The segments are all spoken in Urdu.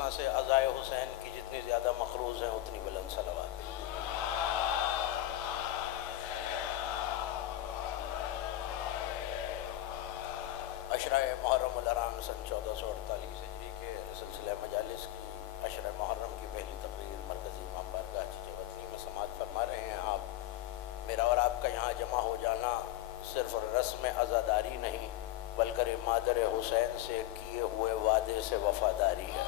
سانسیں عزائے حسین کی جتنی زیادہ مقروض ہیں اتنی بلند صلوات۔ عشرہ محرم الحرام سن 1448 ہجری کے سلسلہ مجالس کی عشرہ محرم کی پہلی تقریر مرکزی امام بارگاہ چچے وطنی میں سماعت فرما رہے ہیں آپ۔ میرا اور آپ کا یہاں جمع ہو جانا صرف رسم عزاداری نہیں بلکہ مادر حسین سے کیے ہوئے وعدے سے وفاداری ہے۔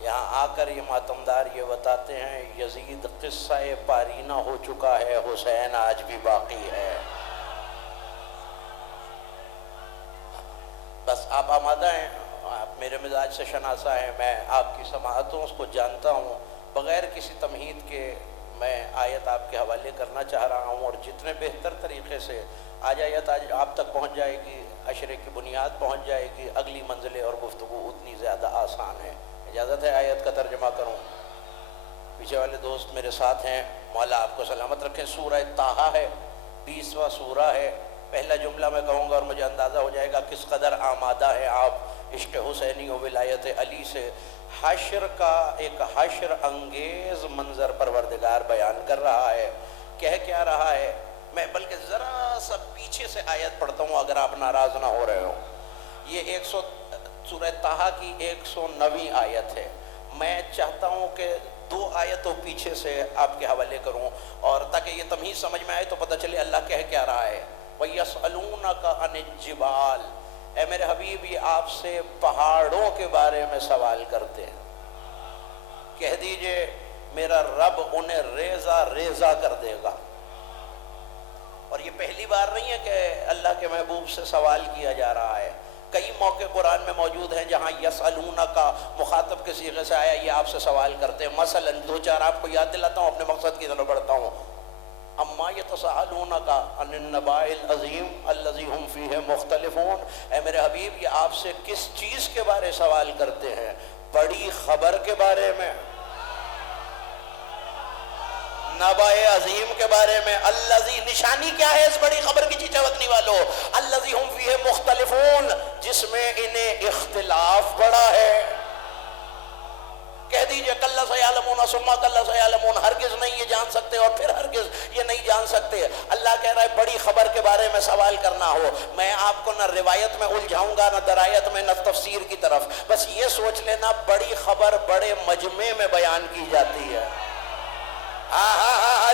یہاں آ کر یہ ماتمدار یہ بتاتے ہیں یزید قصہ پارینہ ہو چکا ہے، حسین آج بھی باقی ہے۔ بس آپ آمادہ ہیں، آپ میرے مزاج سے شناسہ ہیں، میں آپ کی سماعتوں کو جانتا ہوں۔ بغیر کسی تمہید کے میں آیت آپ کے حوالے کرنا چاہ رہا ہوں، اور جتنے بہتر طریقے سے آج آیت آج آپ تک پہنچ جائے گی، عشرے کی بنیاد پہنچ جائے گی، اگلی منزلیں اور گفتگو اتنی زیادہ آسان ہے۔ اجازت ہے آیت کا ترجمہ کروں؟ پیچھے والے دوست میرے ساتھ ہیں، مولا آپ کو سلامت رکھیں۔ سورہ طٰہٰ ہے، 20واں سورہ ہے۔ پہلا جملہ میں کہوں گا اور مجھے اندازہ ہو جائے گا کس قدر آمادہ ہیں آپ عشق حسینی و ولایت علی سے۔ حشر کا ایک حشر انگیز منظر پروردگار بیان کر رہا ہے۔ کہہ کیا رہا ہے؟ میں بلکہ ذرا سا پیچھے سے آیت پڑھتا ہوں اگر آپ ناراض نہ ہو رہے ہو۔ یہ سورہ طٰہٰ کی 109ویں آیت ہے۔ میں چاہتا ہوں کہ 2 آیتوں پیچھے سے آپ کے حوالے کروں، اور تاکہ یہ تمہید سمجھ میں آئے تو پتہ چلے اللہ کہہ کیا رہا ہے۔ وَيَسْأَلُونَكَ عَنِ الجِّبَالِ، اے میرے حبیب یہ آپ سے پہاڑوں کے بارے میں سوال کرتے ہیں۔ کہہ دیجئے میرا رب انہیں ریزہ ریزہ کر دے گا۔ اور یہ پہلی بار نہیں ہے کہ اللہ کے محبوب سے سوال کیا جا رہا ہے۔ کئی موقع قرآن میں موجود ہیں جہاں یسألون کا مخاطب کے صیغے سے آیا یہ آپ سے سوال کرتے ہیں۔ مثلا 2-4 آپ کو یاد دلاتا ہوں، اپنے مقصد کی طرف بڑھتا ہوں۔ اما یتساءلونک عن النباء العظیم الذی ھم فیہ مختلفون، اے میرے حبیب یہ آپ سے کس چیز کے بارے سوال کرتے ہیں؟ بڑی خبر کے بارے میں، نبأ عظیم کے بارے میں۔ الذی، نشانی کیا ہے اس بڑی خبر کی چچا وطنی والو؟ الذی ھم فیہ مختلفون، جس میں انہیں اختلاف بڑا ہے۔ کہہ دیجئے کل سیعلمون ثم کل سیعلمون، ہرگز نہیں یہ جان سکتے اور پھر ہرگز یہ نہیں جان سکتے۔ اللہ کہہ رہا ہے بڑی خبر کے بارے میں سوال کرنا ہو، میں آپ کو نہ روایت میں الجھاؤں گا، نہ درایت میں، نہ تفسیر کی طرف۔ بس یہ سوچ لینا بڑی خبر بڑے مجمع میں بیان کی جاتی ہے۔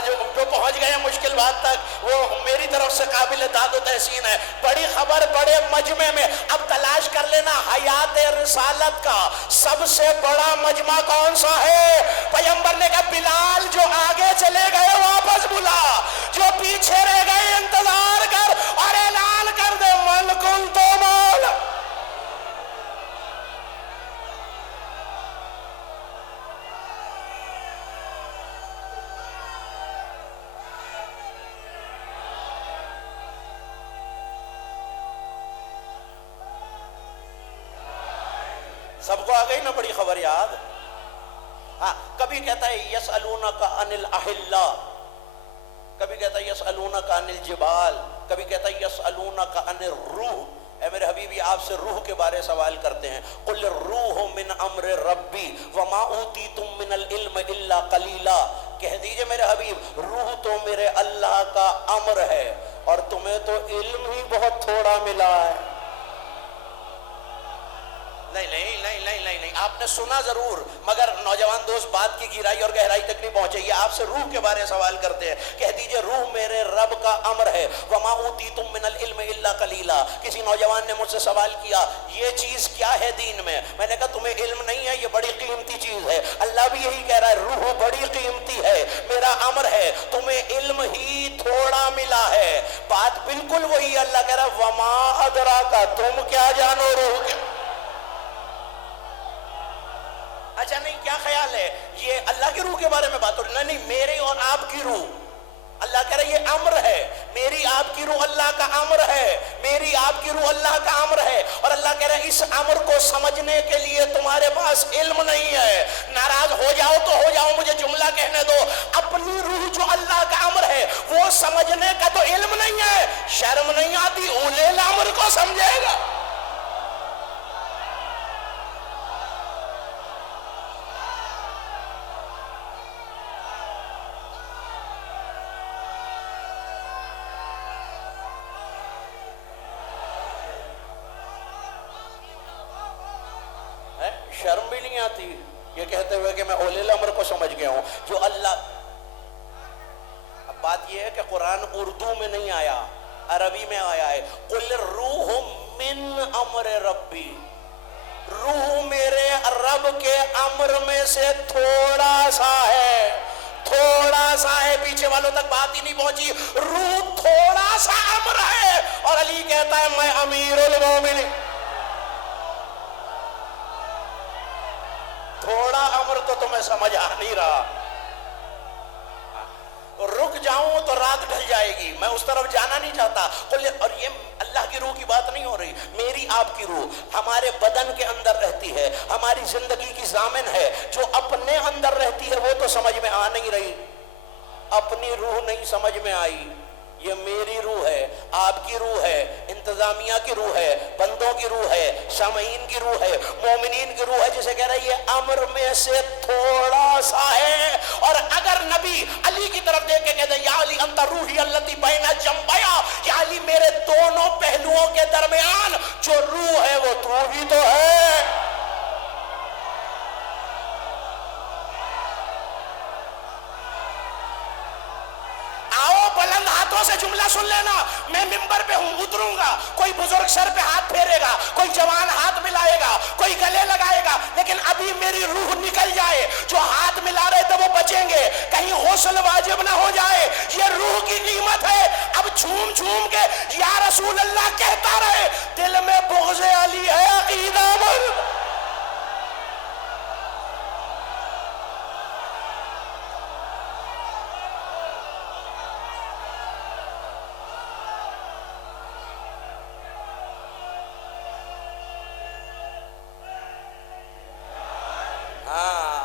جو پہنچ گئے مشکل بات تک وہ میری طرف سے قابل داد و تحسین ہے۔ بڑی خبر بڑے مجمع میں۔ اب تلاش کر لینا حیات رسالت کا سب سے بڑا مجمع کون سا ہے؟ پیغمبر نے کہا بلال جو آگے چلے گئے واپس بلا، جو پیچھے رہ گئے انتظار کر اور اعلان کر دے من کنت مولا۔ سب کو آ گئی نا بڑی خبر یاد؟ ہاں، کبھی کہتا ہے یسألونک عن الاحلہ، کبھی کہتا ہے یسألونک عن الجبال، کبھی کہتا ہے یسألونک عن الروح، اے میرے حبیب یہ آپ سے روح کے بارے سوال کرتے ہیں۔ قل الروح من امر ربی وما اوتیتم من العلم الا قلیلا، کہہ دیجئے میرے حبیب روح تو میرے اللہ کا امر ہے اور تمہیں تو علم ہی بہت تھوڑا ملا ہے۔ نہیں، آپ نے سنا ضرور مگر نوجوان دوست بات کی گہرائی اور گہرائی تک نہیں پہنچے۔ یہ آپ سے روح کے بارے سوال کرتے ہیں۔ کہہ دیجئے روح میرے رب کا امر ہے۔ وما اوتیتم من العلم الا قلیلا، کسی نوجوان نے مجھ سے سوال کیا یہ چیز کیا ہے دین میں؟ میں نے کہا تمہیں علم نہیں ہے، یہ بڑی قیمتی چیز ہے۔ اللہ بھی یہی کہہ رہا ہے روح بڑی قیمتی ہے، میرا امر ہے، تمہیں علم ہی تھوڑا ملا ہے۔ بات بالکل وہی، اللہ کہہ رہا ہے وما ادراک، تم کیا جانو روح کے۔ اچھا نہیں، کیا خیال ہے یہ اللہ کی روح کے بارے میں بات ہو رہی؟ نہیں، میری اور آپ کی روح۔ اللہ کہہ رہا ہے یہ امر ہے، میری آپ کی روح اللہ کا امر ہے، میری آپ کی روح اللہ کا امر ہے۔ اور اللہ کہہ رہا ہے اس امر کو سمجھنے کے لیے تمہارے پاس علم نہیں ہے۔ ناراض ہو جاؤ تو ہو جاؤ، مجھے جملہ کہنے دو۔ اپنی روح جو اللہ کا امر ہے وہ سمجھنے کا تو علم نہیں ہے، شرم نہیں آتی اولے الامر کو سمجھے گا؟ شرم بھی نہیں آتی یہ کہتے ہوئے کہ میں اولی الامر کو سمجھ گیا ہوں جو اللہ. اب بات یہ ہے کہ قرآن اردو میں نہیں آیا، عربی میں آیا ہے. قل الروح من امر ربی، روح میرے رب کے امر میں سے تھوڑا سا ہے، تھوڑا سا ہے. پیچھے والوں تک بات ہی نہیں پہنچی. روح تھوڑا سا امر ہے اور علی کہتا ہے میں امیر المومنین. تھوڑا امر تو تمہیں سمجھ آ نہیں رہا. رک جاؤں تو رات ڈھل جائے گی، میں اس طرف جانا نہیں چاہتا. اور یہ اللہ کی روح کی بات نہیں ہو رہی، میری آپ کی روح ہمارے بدن کے اندر رہتی ہے، ہماری زندگی کی ضامن ہے. جو اپنے اندر رہتی ہے وہ تو سمجھ میں آ نہیں رہی. اپنی روح نہیں سمجھ میں آئی. یہ میری روح ہے، آپ کی روح ہے، انتظامیہ کی روح ہے، بندوں کی روح ہے، سامعین کی روح ہے، مومنین کی روح ہے، جسے کہہ رہا ہے یہ امر میں سے تھوڑا سا ہے. اور اگر نبی علی کی طرف دیکھ کے کہتے ہیں یا علی انت روحی التی بین جنبیا، یا علی میرے دونوں پہلوؤں کے درمیان جو روح ہے وہ تو بھی تو ہے. بلند ہاتھوں سے جملہ سن لینا. میں ممبر پہ ہوں، اتروں گا، کوئی بزرگ سر پہ ہاتھ پھیرے گا، کوئی جوان ہاتھ ملائے گا، کوئی گلے لگائے گا، لیکن ابھی میری روح نکل جائے. جو ہاتھ ملا رہے تھے وہ بچیں گے، کہیں غسل واجب نہ ہو جائے. یہ روح کی قیمت ہے. اب جھوم جھوم کے یا رسول اللہ کہتا رہے، دل میں بغض علی ہے، عقیدہ مر.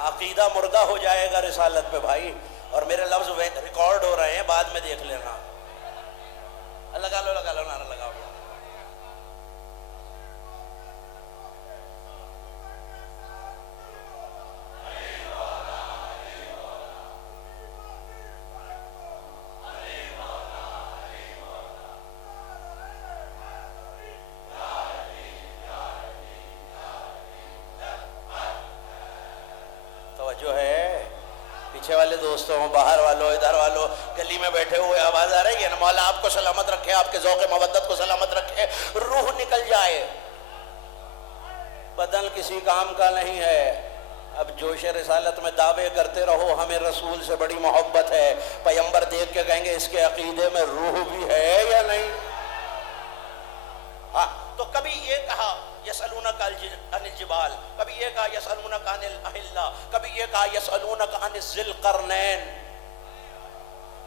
عقیدہ مردہ ہو جائے گا رسالت پہ بھائی. اور میرے لفظ ریکارڈ ہو رہے ہیں، بعد میں دیکھ لینا. لگا لو لگا لو نعرہ لگاؤ. جو ہے پیچھے والے دوستوں، باہر والوں، ادھر والوں، گلی میں بیٹھے ہوئے آواز آ رہی ہے نا؟ مولا آپ کو سلامت رکھے، آپ کے ذوق مودت کو سلامت رکھے. روح نکل جائے. بدن کسی کام کا نہیں ہے. اب جوش رسالت میں دعوے کرتے رہو ہمیں رسول سے بڑی محبت ہے. پیغمبر دیکھ کے کہیں گے اس کے عقیدے میں روح بھی ہے یا نہیں. ہاں تو کبھی یہ کہا یسألونک عن الجبال، کبھی یہ کہا یسألونک عن الاحلہ، کبھی یہ کہا یسألونک عن ذی القرنین.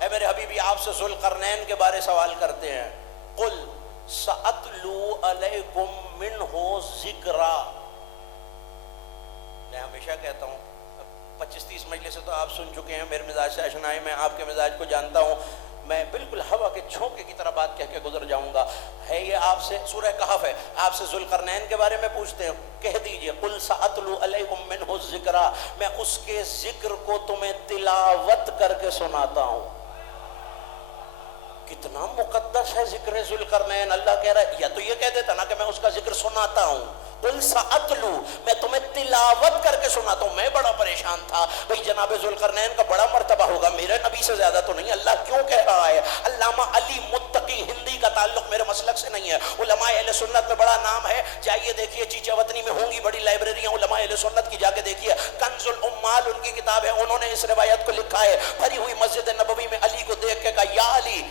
اے میرے حبیبی آپ سے ذو القرنین کے بارے سوال کرتے ہیں. قل سأتلو علیکم منہ ذکرا. میں ہمیشہ کہتا ہوں 25-30 مجلس سے تو آپ سن چکے ہیں، میرے مزاج سے آشنا ہے، میں آپ کے مزاج کو جانتا ہوں. میں بالکل ہوا کے جھونکے کی طرح بات کہہ کے گزر جاؤں گا. ہے یہ آپ سے سورہ کہف ہے، آپ سے ذوالقرنین کے بارے میں پوچھتے ہیں، کہہ دیجئے قل سأتلو علیکم منہ ذکرا، میں اس کے ذکر کو تمہیں تلاوت کر کے سناتا ہوں. کتنا مقدس ہے ذکر ذوالقرنین. اللہ کہہ رہا ہے، یا تو یہ کہہ دیتا نا کہ میں اس کا ذکر سناتا ہوں. قل سأتلو، میں تمہیں تلاوت کر کے سناتا ہوں. میں بڑا پریشان تھا بھئی جناب ذوالقرنین کا بڑا مرتبہ ہوگا، میرے نبی سے زیادہ تو نہیں. اللہ کیوں کہہ رہا ہے؟ علامہ علی متقی، ہندی کا تعلق میرے مسلک سے نہیں ہے، علماء اہل سنت میں بڑا نام ہے. جائیے دیکھیے چیچے وطنی میں ہوں گی بڑی لائبریریاں علماء اہل سنت کی، جا کے دیکھیے. کنز الامال ان کی کتاب ہے، انہوں نے اس روایت کو لکھا ہے. بھری ہوئی مسجد نبوی میں علی کو دیکھ کے کہا یا علی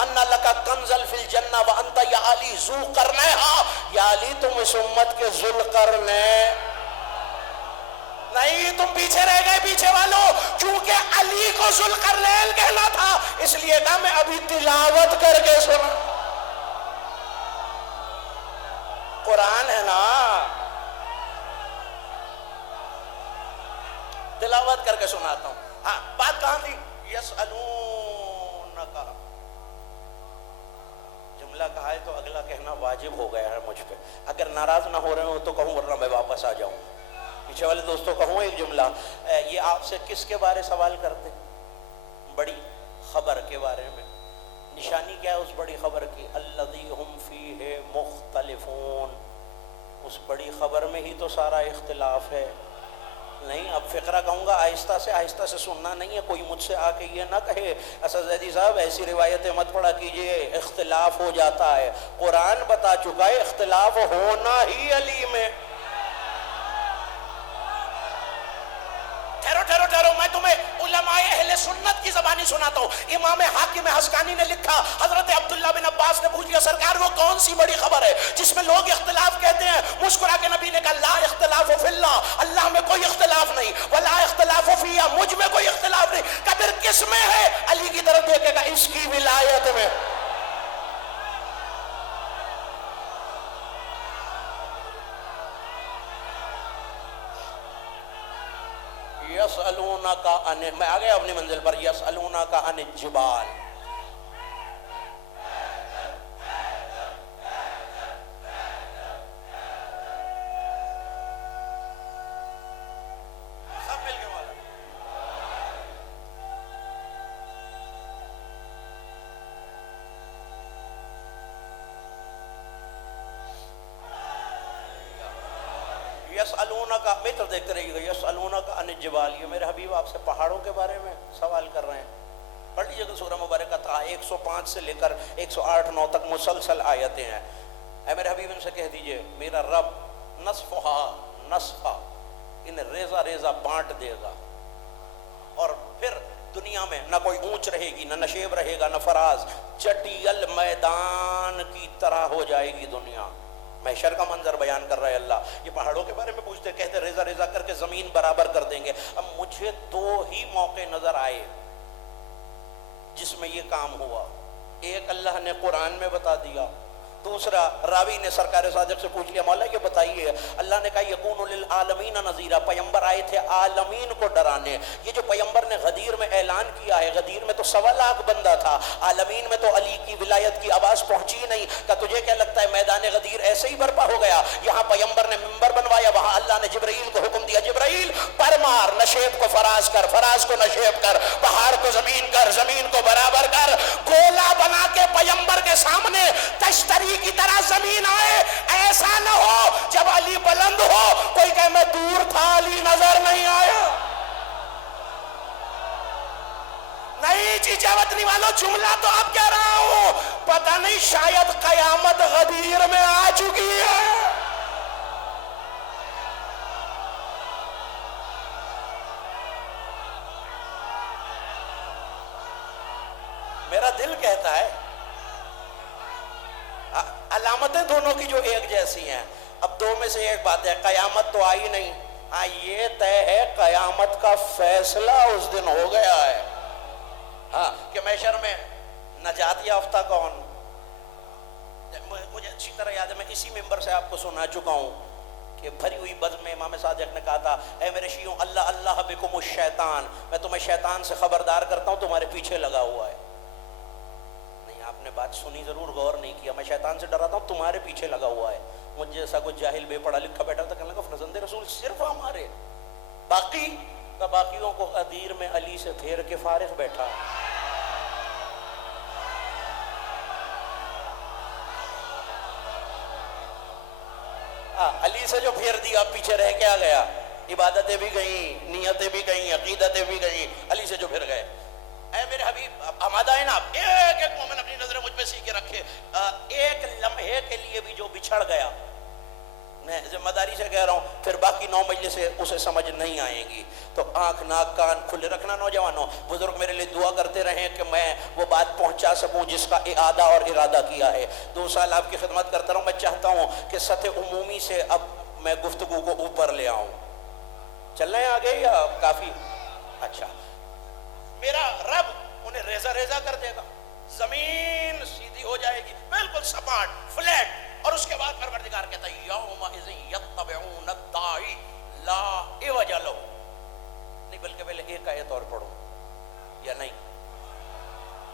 ان لکا کنزل فی الجنہ وانت یا علی ذو قرنیہا. یا علی تم اس امت کے ذوالقرنین نہیں، تم پیچھے رہ گئے. پیچھے والوں کیونکہ علی کو ذوالقرنین کہنا تھا اس لیے کہا میں ابھی تلاوت کر کے سنا. قرآن ہے نا، تلاوت کر کے سناتا ہوں. ہاں بات کہاں تھی؟ یسألونک. جملہ کہا ہے تو اگلا کہنا واجب ہو گیا ہے مجھ پہ. اگر ناراض نہ ہو رہے ہو تو کہوں، ورنہ میں واپس آ جاؤں. پیچھے والے دوستوں کہوں ایک جملہ، یہ آپ سے کس کے بارے سوال کرتے؟ بڑی خبر کے بارے میں. نشانی کیا ہے اس بڑی خبر کی؟ الذی ہم فیہ مختلفون، اس بڑی خبر میں ہی تو سارا اختلاف ہے. نہیں اب فقرہ کہوں گا آہستہ سے سننا نہیں ہے. کوئی مجھ سے آ کے یہ نہ کہے اسد زیدی صاحب ایسی روایتیں مت پڑھا کیجئے اختلاف ہو جاتا ہے. قرآن بتا چکا ہے اختلاف ہونا ہی علی میں. ٹھہرو میں تمہیں علماء اہل سنت کی زبانی سناتا ہوں. امام حاکم حسقانی نے لکھا حضرت عبداللہ بن عباس نے پوچھ لیا سرکار وہ کون سی بڑی خبر ہے جس میں لوگ اختلاف کہتے ہیں؟ مسکرا کے نبی نے کہا لا اختلاف فی اللہ، اللہ میں کوئی اختلاف نہیں، ولا اختلاف فیہ، مجھ میں کوئی اختلاف نہیں. کہ پھر کس میں ہے؟ علی کی طرف دیکھے گا اس کی ولایت میں. یسألونک عن، میں آ گیا اپنی منزل پر، یسألونک عن الجبال. سب مل کے والا یسألونک، میتر دیکھتے رہیے گا. یسألونک عن الجبال، یہ میرے حبیب آپ سے پہاڑوں کے بارے میں سوال کر رہے ہیں. پڑھ لیجیے گا سورہ مبارکہ تھا 105 سے لے کر 108-9 تک مسلسل آیتیں ہیں. اے میرے حبیب ان سے کہہ دیجئے میرا رب نصفہ انہیں ریزہ ریزہ بانٹ دے گا، اور پھر دنیا میں نہ کوئی اونچ رہے گی، نہ نشیب رہے گا، نہ فراز. چٹیل میدان کی طرح ہو جائے گی دنیا. محشر کا منظر بیان کر رہا ہے اللہ. یہ پہاڑوں کے بارے میں پوچھتے کہتے ریزہ ریزہ کر کے زمین برابر کر دیں گے. اب مجھے 2 ہی موقع نظر آئے جس میں یہ کام ہوا. ایک اللہ نے قرآن میں بتا دیا، دوسرا راوی نے سرکار صادق سے پوچھ لیا مولا یہ بتائیے. اللہ نے کہا یکون للعالمین نذیرا، پیمبر آئے تھے عالمین کو ڈرانے. یہ جو پیمبر نے غدیر میں اعلان کیا ہے، غدیر میں تو 1.25 لاکھ بندہ تھا، عالمین میں تو علی کی ولایت کی آواز پہنچی نہیں. کہ تجھے کیا لگتا ہے میدان غدیر ایسے ہی برپا ہو گیا؟ یہاں پیمبر نے منبر بنوایا، وہاں اللہ نے جبرائیل کو حکم دیا جبرائیل پر مار، نشیب کو فراز کر، فراز کو نشیب کر، پہاڑ کو زمین کر، زمین کو برابر کر. گولا بنا کے پیمبر کے سامنے تشتری کی طرح زمین آئے. ایسا نہ ہو جب علی بلند ہو کوئی کہے میں دور تھا علی نظر نہیں آیا. نہیں جی جاوطنی والوں جملہ تو آپ کہہ رہا ہوں، پتہ نہیں شاید قیامت غدیر میں آ چکی ہے. میرا دل کہتا ہے علامتیں دونوں کی جو ایک جیسی ہیں. اب 2 میں سے ایک بات ہے، قیامت تو آئی نہیں، ہاں یہ طے ہے قیامت کا فیصلہ اس دن ہو گیا ہے. ہاں کہ محشر میں نجات یافتہ کون؟ مجھے اچھی طرح یاد ہے، میں اسی ممبر سے آپ کو سنا چکا ہوں کہ بھری ہوئی بزم میں امام صادق نے کہا تھا اے میرے شیعوں اللہ اللہ بکم الشیطان، میں تمہیں شیطان سے خبردار کرتا ہوں تمہارے پیچھے لگا ہوا ہے. آپ نے بات سنی ضرور، غور نہیں کیا. میں شیطان سے ڈراتا ہوں تمہارے پیچھے لگا ہوا ہے. مجھ جیسا کوئی جاہل بے پڑھا لکھا بیٹھا تھا کہنے لگا فرزند رسول صرف ہمارے، باقی کا باقیوں کو غدیر میں علی سے پھیر کے فارغ بیٹھا. علی سے جو پھیر دیا پیچھے رہ کے آ گیا. عبادتیں بھی گئیں، نیتیں بھی گئیں، عقیدتیں بھی گئیں، علی سے جو پھر گئے. اے میرے حبیب آمادہ ہیں نا آپ؟ ایک ایک مومن اپنی نظریں مجھ پہ سی کے رکھے. ایک لمحے کے لیے بھی جو بچھڑ گیا، میں ذمہ داری سے کہہ رہا ہوں پھر باقی 9 مجلس سے اسے سمجھ نہیں آئیں گی، تو آنکھ ناک کان کھلے رکھنا. نوجوانوں بزرگ میرے لیے دعا کرتے رہیں کہ میں وہ بات پہنچا سکوں جس کا اعادہ اور ارادہ کیا ہے. 2 سال آپ کی خدمت کرتا رہا ہوں. میں چاہتا ہوں کہ سطح عمومی سے اب میں گفتگو کو اوپر لے آؤں. چل رہے ہیں آگے یا کافی؟ اچھا، میرا رب انہیں ریزہ ریزہ کر دے گا، زمین سیدھی ہو جائے گی بالکل سپاٹ فلیٹ. اور اس کے بعد پروردگار کہتا ہے یومئذ یتبعون الداعی لا عوج لہ. نہیں بلکہ پہلے ایک آیت اور پڑھوں یا نہیں؟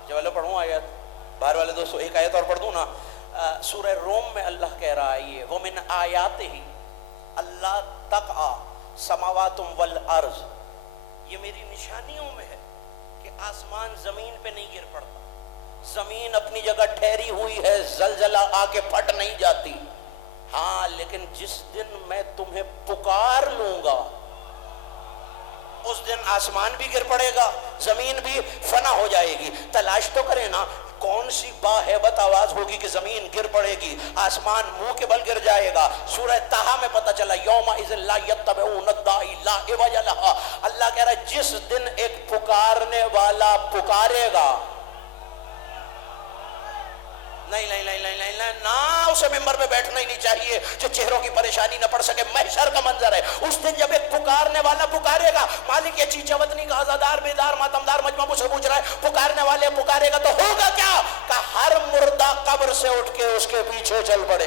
جو پڑھوں آیت، باہر والے دوستو ایک آیت اور پڑھ دوں نا. سورہ روم میں اللہ کہہ رہا ہے یہ وَمِنْ آیَاتِهِ اللہ تقع سماواتم والارض، یہ میری نشانیوں میں ہے کہ آسمان زمین پہ نہیں گر پڑتا، زمین اپنی جگہ ٹھہری ہوئی ہے، زلزلہ آ کے پھٹ نہیں جاتی. ہاں لیکن لیکن جس دن میں تمہیں پکار لوں گا اس دن آسمان بھی گر پڑے گا، زمین بھی فنا ہو جائے گی۔ تلاش تو کریں نا، کون سی باہیبت آواز ہوگی کہ زمین گر پڑے گی، آسمان منہ کے بل گر جائے گا۔ سورہ طٰہٰ میں پتہ چلا یومئذ لا یتبعون الداعی لا عوج لہ، اللہ کہہ رہا ہے جس دن ایک پکارنے والا پکارے گا، نہیں نہیں نہیں نہیں نہیں نہ اسے ممبر پہ بیٹھنا ہی نہیں چاہیے جو چہروں کی پریشانی نہ پڑ سکے، محشر کا منظر ہے۔ اس دن جب ایک پکارنے والا پکارے گا، مالک یہ چیچا وطنی کا عزادار بیدار ماتمدار مجمع مجھ سے پوچھ رہا ہے، پکارنے والے پکارے گا تو ہوگا کیا؟ کہ ہر مردہ قبر سے اٹھ کے اس کے پیچھے چل پڑے۔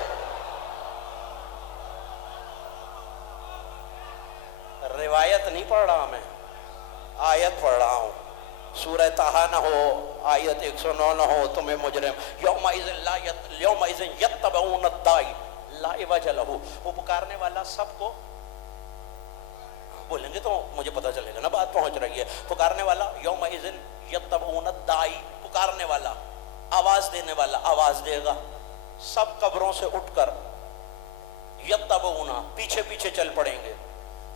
روایت نہیں پڑھ رہا میں، آیت پڑھ رہا ہوں۔ سورہ طٰہٰ نہ ہو، آیت 109 نہ ہو، تمہیں مجرم یومئذ یتبعون الداعی لا عوج لہ، وہ پکارنے والا سب کو بولیں گے تو مجھے پتہ چلے گا نا بات پہنچ رہی ہے۔ پکارنے والا یومئذ یتبعون الداعی، پکارنے والا، آواز دینے والا آواز دے گا، سب قبروں سے اٹھ کر یتبعون پیچھے پیچھے چل پڑیں گے،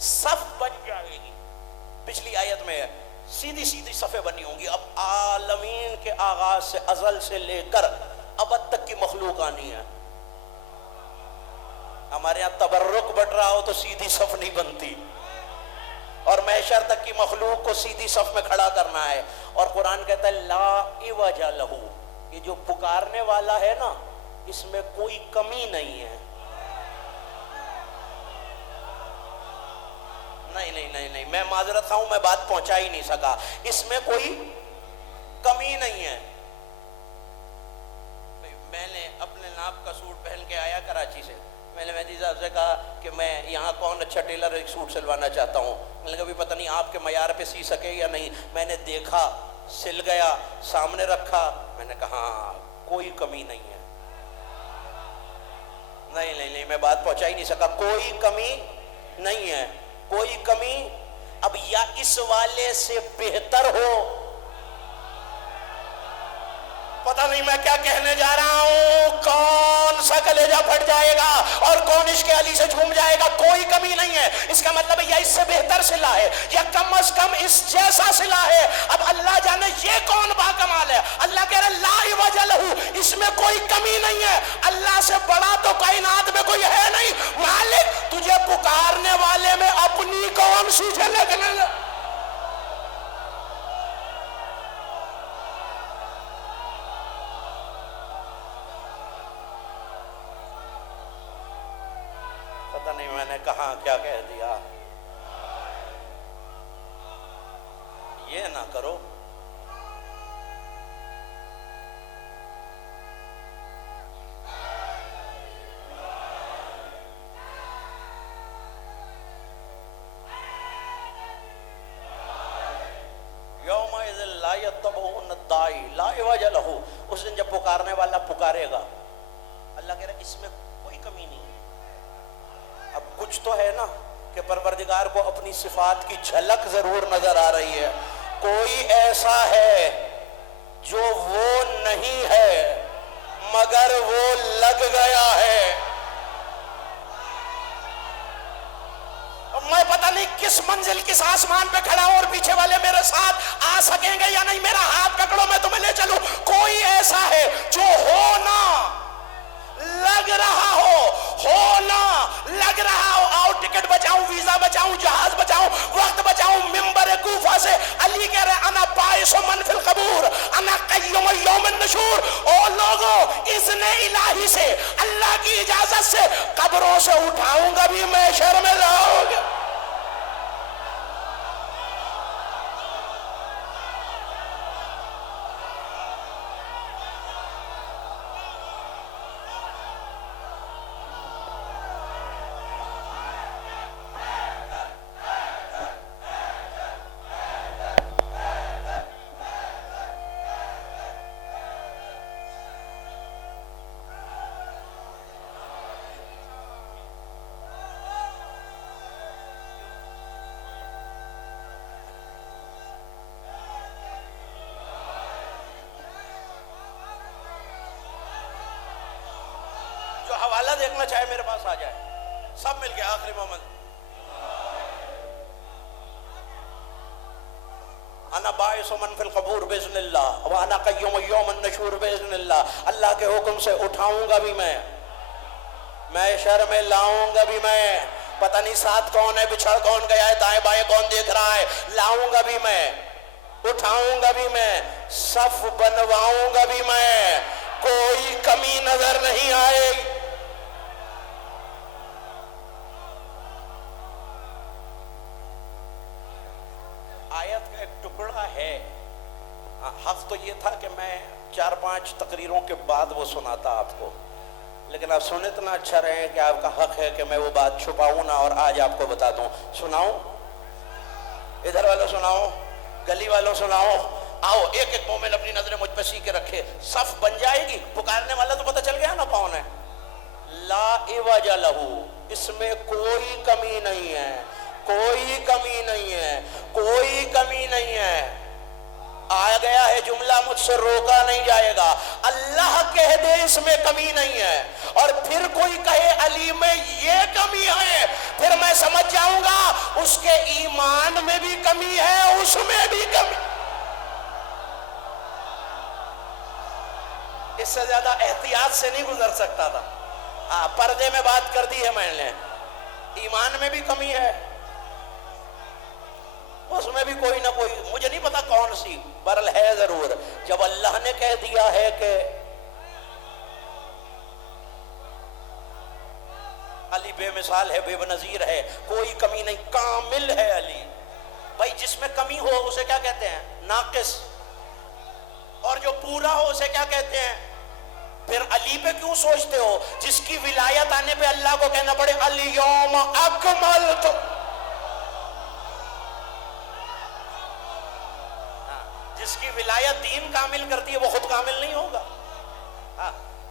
صف بن جائے گی۔ پچھلی آیت میں سیدھی سیدھی صفیں بنی ہوں گی۔ اب عالمین کے آغاز سے، ازل سے لے کر ابد تک کی مخلوق آنی ہے۔ ہمارے ہاں تبرک بٹ رہا ہو تو سیدھی صف نہیں بنتی، اور محشر تک کی مخلوق کو سیدھی صف میں کھڑا کرنا ہے۔ اور قرآن کہتا ہے لا عوج لہ، یہ جو پکارنے والا ہے نا اس میں کوئی کمی نہیں ہے۔ نہیں میں معذرت خواہ ہوں، میں بات پہنچا ہی نہیں سکا، اس میں کوئی کمی نہیں ہے۔ میں نے اپنے ناپ کا سوٹ پہن کے آیا کراچی سے، میں نے مہدی صاحب سے کہا کہ میں یہاں کون اچھا ٹیلر ایک سوٹ سلوانا چاہتا ہوں، میں نے کہا بھی پتہ نہیں آپ کے معیار پہ سی سکے یا نہیں۔ میں نے دیکھا، سل گیا، سامنے رکھا، میں نے کہا ہاں کوئی کمی نہیں ہے۔ نہیں میں بات پہنچا ہی نہیں سکا، کوئی کمی نہیں ہے، کوئی کمی۔ اب یا اس والے سے بہتر ہو، پتہ نہیں میں کیا کہنے جا رہا ہوں، کون سا کلیجہ پھٹ جائے گا اور کون عشق علی سے جھوم جائے گا، کوئی کمی نہیں ہے۔ اس کا مطلب ہے یا اس سے بہتر صلہ ہے یا کم از کم اس جیسا صلہ ہے۔ اب اللہ جانے یہ کون با کمال ہے، اللہ کہہ رہا ہے لا عوج لہ، اس میں کوئی کمی نہیں ہے۔ اللہ سے بڑا تو کائنات میں کوئی ہے نہیں۔ مالک تجھے پکارنے والے میں اپنی کون سی جھلک نہ، پتہ نہیں میں نے کہاں کیا کہہ دیا۔ یہ نہ کرو، یومئذ لا یتبعون الداعی لا عوج لہ، اس دن جب پکارنے والا پکارے گا، اللہ کہہ رہا ہے اس میں کوئی کمی نہیں ہے۔ اب کچھ تو ہے نا کہ پروردگار کو اپنی صفات کی جھلک ضرور نظر آ رہی ہے۔ کوئی ایسا ہے جو وہ نہیں ہے مگر وہ لگ گیا ہے۔ میں پتہ نہیں کس منزل کس آسمان پہ کھڑا ہوں اور پیچھے والے میرے ساتھ آ سکیں گے یا نہیں، میرا ہاتھ پکڑو میں تمہیں لے چلوں۔ کوئی ایسا ہے جو ہونا لگ رہا ہونا لگ رہا ہو، آؤ ٹکٹ بچاؤں، ویزا بچاؤں، جہاز بچاؤں، وقت بچاؤں۔ ممبر کوفہ سے علی کہہ رہے انا باعث من فی القبور انا قیم یوم النشور، او لوگوں اذن الہی سے، اللہ کی اجازت سے قبروں سے اٹھاؤں گا بھی محشر میں لاؤ گے۔ حوالہ دیکھنا چاہے میرے پاس آ جائے۔ سب مل کے آخری محمد انا باعث من فی القبور باذن اللہ وانا قیوم یوم النشور باذن اللہ. اللہ کے حکم سے اٹھاؤں گا بھی میں شر میں لاؤں گا بھی میں. پتہ نہیں ساتھ کون ہے، بچھڑ کون گیا ہے، دائیں بائیں کون دیکھ رہا ہے. لاؤں گا بھی میں، اٹھاؤں گا بھی میں، صف بنواؤں گا بھی میں، کوئی کمی نظر نہیں آئے گی. آیت کا ایک ٹکڑا ہے. حق تو یہ تھا کہ میں 4-5 تقریروں کے بعد وہ سناتا آپ کو، لیکن آپ سنے اتنا اچھا رہے کہ آپ کا حق ہے کہ میں وہ بات چھپاؤں نہ اور آج آپ کو بتا دوں. سناؤں؟ ادھر والوں سناؤ، گلی والوں سناؤ. آؤ ایک ایک مومن اپنی نظریں مجھ پہ سی کے رکھے. صف بن جائے گی. پکارنے والا تو پتہ چل گیا نا کون ہے. لا عوج لہ، اس میں کوئی کمی نہیں ہے، کوئی کمی نہیں ہے، کوئی کمی نہیں ہے. آ گیا ہے جملہ، مجھ سے روکا نہیں جائے گا. اللہ کہہ دے اس میں کمی نہیں ہے، اور پھر کوئی کہے علی میں یہ کمی ہے، پھر میں سمجھ جاؤں گا اس کے ایمان میں بھی کمی ہے، اس میں بھی کمی. اس سے زیادہ احتیاط سے نہیں گزر سکتا تھا. پردے میں بات کر دی ہے میں نے. ایمان میں بھی کمی ہے، اس میں بھی کوئی نہ کوئی، مجھے نہیں پتا کون سی، برل ہے ضرور. جب اللہ نے کہہ دیا ہے کہ علی بے مثال ہے، بے نظیر ہے، کوئی کمی نہیں، کامل ہے علی. بھائی جس میں کمی ہو اسے کیا کہتے ہیں؟ ناقص. اور جو پورا ہو اسے کیا کہتے ہیں؟ پھر علی پہ کیوں سوچتے ہو؟ جس کی ولایت آنے پہ اللہ کو کہنا پڑے الیوم اکملت. جس کی ولایت دین کامل کرتی ہے وہ خود کامل نہیں ہوگا.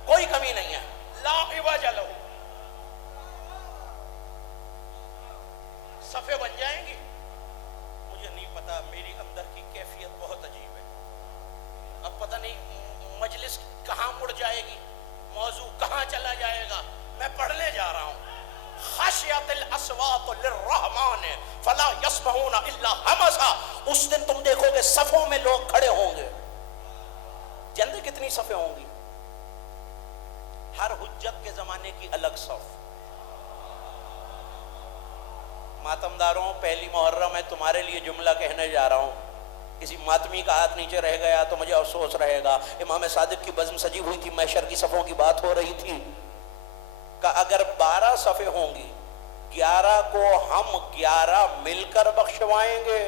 کوئی کمی نہیں ہے. لا عوج لہ. صفیں بن جائیں گی. مجھے نہیں پتا، میری اندر کی کیفیت بہت عجیب ہے. اب پتہ نہیں مجلس کہاں مڑ جائے گی، موضوع کہاں چلا جائے گا. میں پڑھنے جا رہا ہوں. خشیت الاصوات للرحمن فلا یسمعون الا همسا. اس دن تم دیکھو گے صفوں میں لوگ کھڑے ہوں گے. جنتے کتنی صفیں ہوں گی؟ ہر حجت کے زمانے کی الگ صف. ماتمداروں، پہلی محرم ہے، تمہارے لیے جملہ کہنے جا رہا ہوں. کسی ماتمی کا ہاتھ نیچے رہ گیا تو مجھے افسوس رہے گا. امام صادق کی بزم سجی ہوئی تھی، محشر کی صفوں کی بات ہو رہی تھی کہ اگر 12 صفیں ہوں گی، 11 کو ہم 11 مل کر بخشوائیں گے،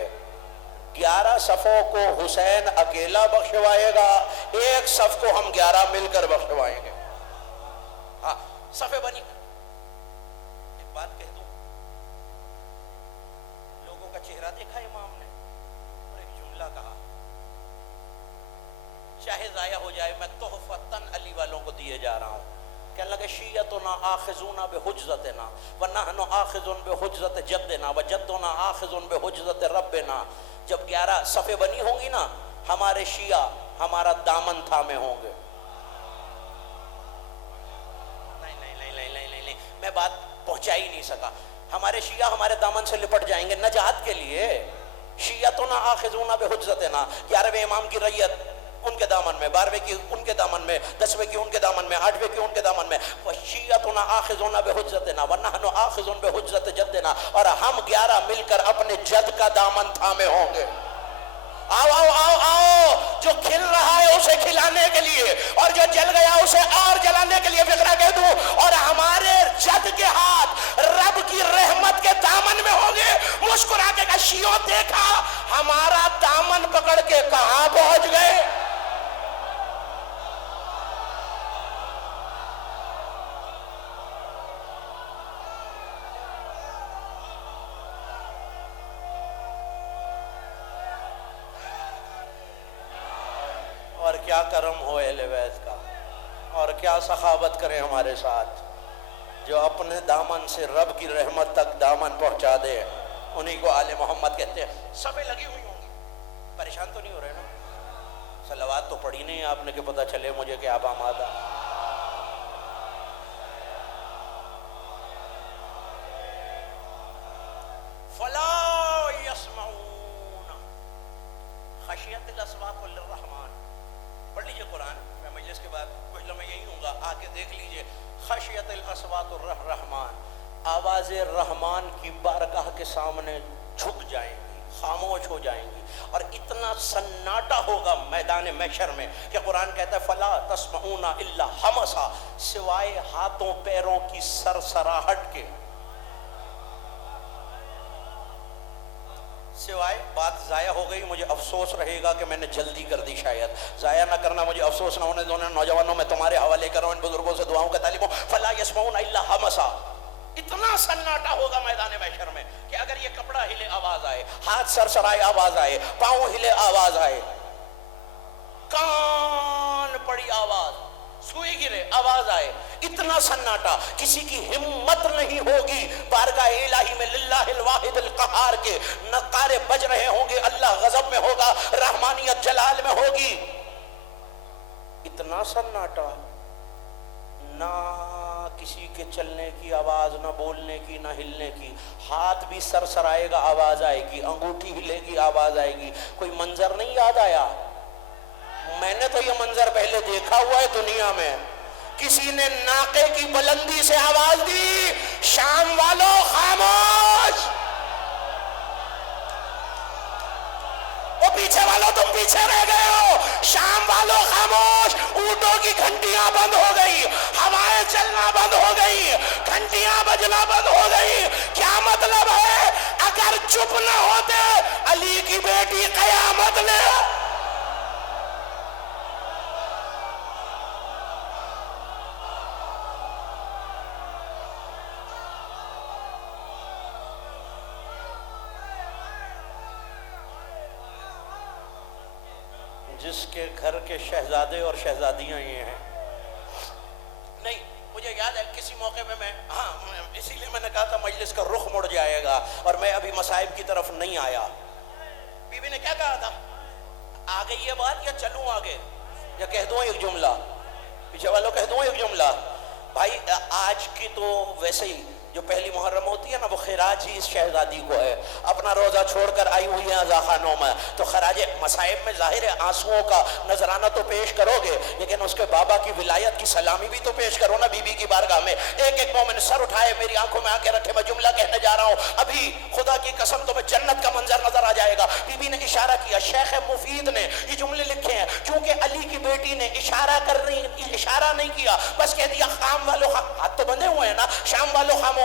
11 صفوں کو حسین اکیلا بخشوائے گا، ایک صف کو ہم 11 مل کر بخشوائیں گے. ہاں صفیں بنی. ایک بات کہہ دوں، لوگوں کا چہرہ دیکھا امام نے اور ایک جملہ کہا، چاہے ضائع ہو جائے میں تحفتاً علی والوں کو دیے جا رہا ہوں. کہنے لگے شیعتنا آخذون بحجزتنا ونحن آخذون بحجزت جدنا وجدنا آخذون بحجزت ربنا. جب 11 صفیں بنی ہوں گی نا، ہمارے شیعہ ہمارا دامن تھامے ہوں گے. نہیں، میں بات پہنچا ہی نہیں سکا. ہمارے شیعہ ہمارے دامن سے لپٹ جائیں گے نجات کے لیے. شیعتنا آخذون بحجزتنا، 11ویں امام کی رعیت ان کے دامن میں، 12ویں کی ان کے دامن میں، 10ویں کی ان کے دامن میں، 8ویں کی ان کے دامن میں. وَشِيَّتُنَا آخِذُونَ بِحُجَّتِنَا وَنَحْنُ آخِذُونَ بِحُجَّتِ جَدِّنَا. اور ہم 11 مل کر اپنے جد کا دامن تھامے ہوں گے. آؤ آؤ آؤ آؤ، جو کھل رہا ہے اسے کھلانے کے لیے، اور جو جل گیا اسے اور جلانے کے لیے فکرہ کہہ دوں. اور ہمارے جد کے ہاتھ رب کی رحمت کے دامن میں ہوں گے. مسکرا کے کہا شیعوں دیکھا ہمارا دامن پکڑ کے کہاں پہنچ گئے. اور کیا کرم ہو اہل بیت کا، اور کیا سخاوت کریں ہمارے ساتھ، جو اپنے دامن سے رب کی رحمت تک دامن پہنچا دے. انہی کو آل محمد کہتے ہیں. صفیں لگی ہوئی ہوں گی. پریشان تو نہیں ہو رہے نا؟ صلوات تو پڑھی نہیں آپ نے کہ پتہ چلے مجھے کہ آپ آمادہ. دیکھ لیجئے خشیت الاصوات الرحمن، آواز رحمان کی بارگاہ کے سامنے جھک جائیں گی، خاموش ہو جائیں گی، اور اتنا سناٹا ہوگا میدان محشر میں کہ قرآن کہتا ہے فلا تسمعون الا ہمسا، سوائے ہاتھوں پیروں کی سرسراہٹ کے، سوائے بات ضائع ہو گئی مجھے افسوس رہے گا کہ میں نے جلدی کر دی، شاید ضائع نہ کرنا، مجھے افسوس نہ ہونے دونوں نوجوانوں میں تمہارے حوالے کرو ان بزرگوں سے دعاؤں کا تعلیم ہو، فلا یسمعون الا ہمسا، اتنا سناٹا ہوگا میدان محشر میں کہ اگر یہ کپڑا ہلے آواز آئے، ہاتھ سرسرائے آواز آئے، پاؤں ہلے آواز آئے، کان پڑی آواز، سوئی گرے آواز آئے، اتنا سناٹا، کسی کی ہمت نہیں ہوگی بارگاہ الہی میں للہ الواحد القہار کے، نقارے بج رہے ہوں گے، اللہ غضب میں ہوگا، رحمانیت جلال میں ہوگی، اتنا سناٹا، نہ کسی کے چلنے کی آواز، نہ بولنے کی، نہ ہلنے کی، ہاتھ بھی سرسرائے گا آواز آئے گی، انگوٹھی ہلے گی آواز آئے گی، کوئی منظر نہیں یاد آیا؟ میں نے تو یہ منظر پہلے دیکھا ہوا ہے دنیا میں، کسی نے ناقے کی بلندی سے آواز دی شام والوں خاموش، وہ پیچھے والوں تم پیچھے رہ گئے ہو، شام والوں خاموش، اونٹوں کی گھنٹیاں بند ہو گئی، ہوائیں چلنا بند ہو گئی، گھنٹیاں بجنا بند ہو گئی، کیا مطلب ہے؟ اگر چپ نہ ہوتے علی کی بیٹی قیامت نے جس کے گھر کے شہزادے اور شہزادیاں یہ ہیں، نہیں مجھے یاد ہے کسی موقع میں اسی لیے میں نے کہا تھا مجلس کا رخ مڑ جائے گا اور میں ابھی مصائب کی طرف نہیں آیا، بی بی نے کیا کہا تھا؟ آگے یہ بات یا چلوں آگے یا کہہ دوں ایک جملہ؟ پیچھے والوں کہہ دوں ایک جملہ؟ بھائی آج کی تو ویسے ہی جو پہلی محرم ہوتی ہے نا وہ خراج ہی اس شہزادی کو ہے، اپنا روزہ چھوڑ کر آئی ہوئی ہیں عزا خانوں میں، تو خراج مصائب میں ظاہر ہے آنسوؤں کا نذرانہ تو پیش کرو گے، لیکن اس کے بابا کی ولایت کی سلامی بھی تو پیش کرو نا بی بی کی بارگاہ میں۔ ایک ایک مومن سر اٹھائے، میری آنکھوں میں آنکھیں رکھے، میں جملہ کہنے جا رہا ہوں، ابھی خدا کی قسم تمہیں جنت کا منظر نظر آ جائے گا۔ بی بی نے اشارہ کیا، شیخ مفید نے یہ جملے لکھے ہیں، کیونکہ علی کی بیٹی نے اشارہ اشارہ نہیں کیا، بس کہہ دیا خام والو ہاتھ تو بندھے ہوئے ہیں نا، شام والو خاموش۔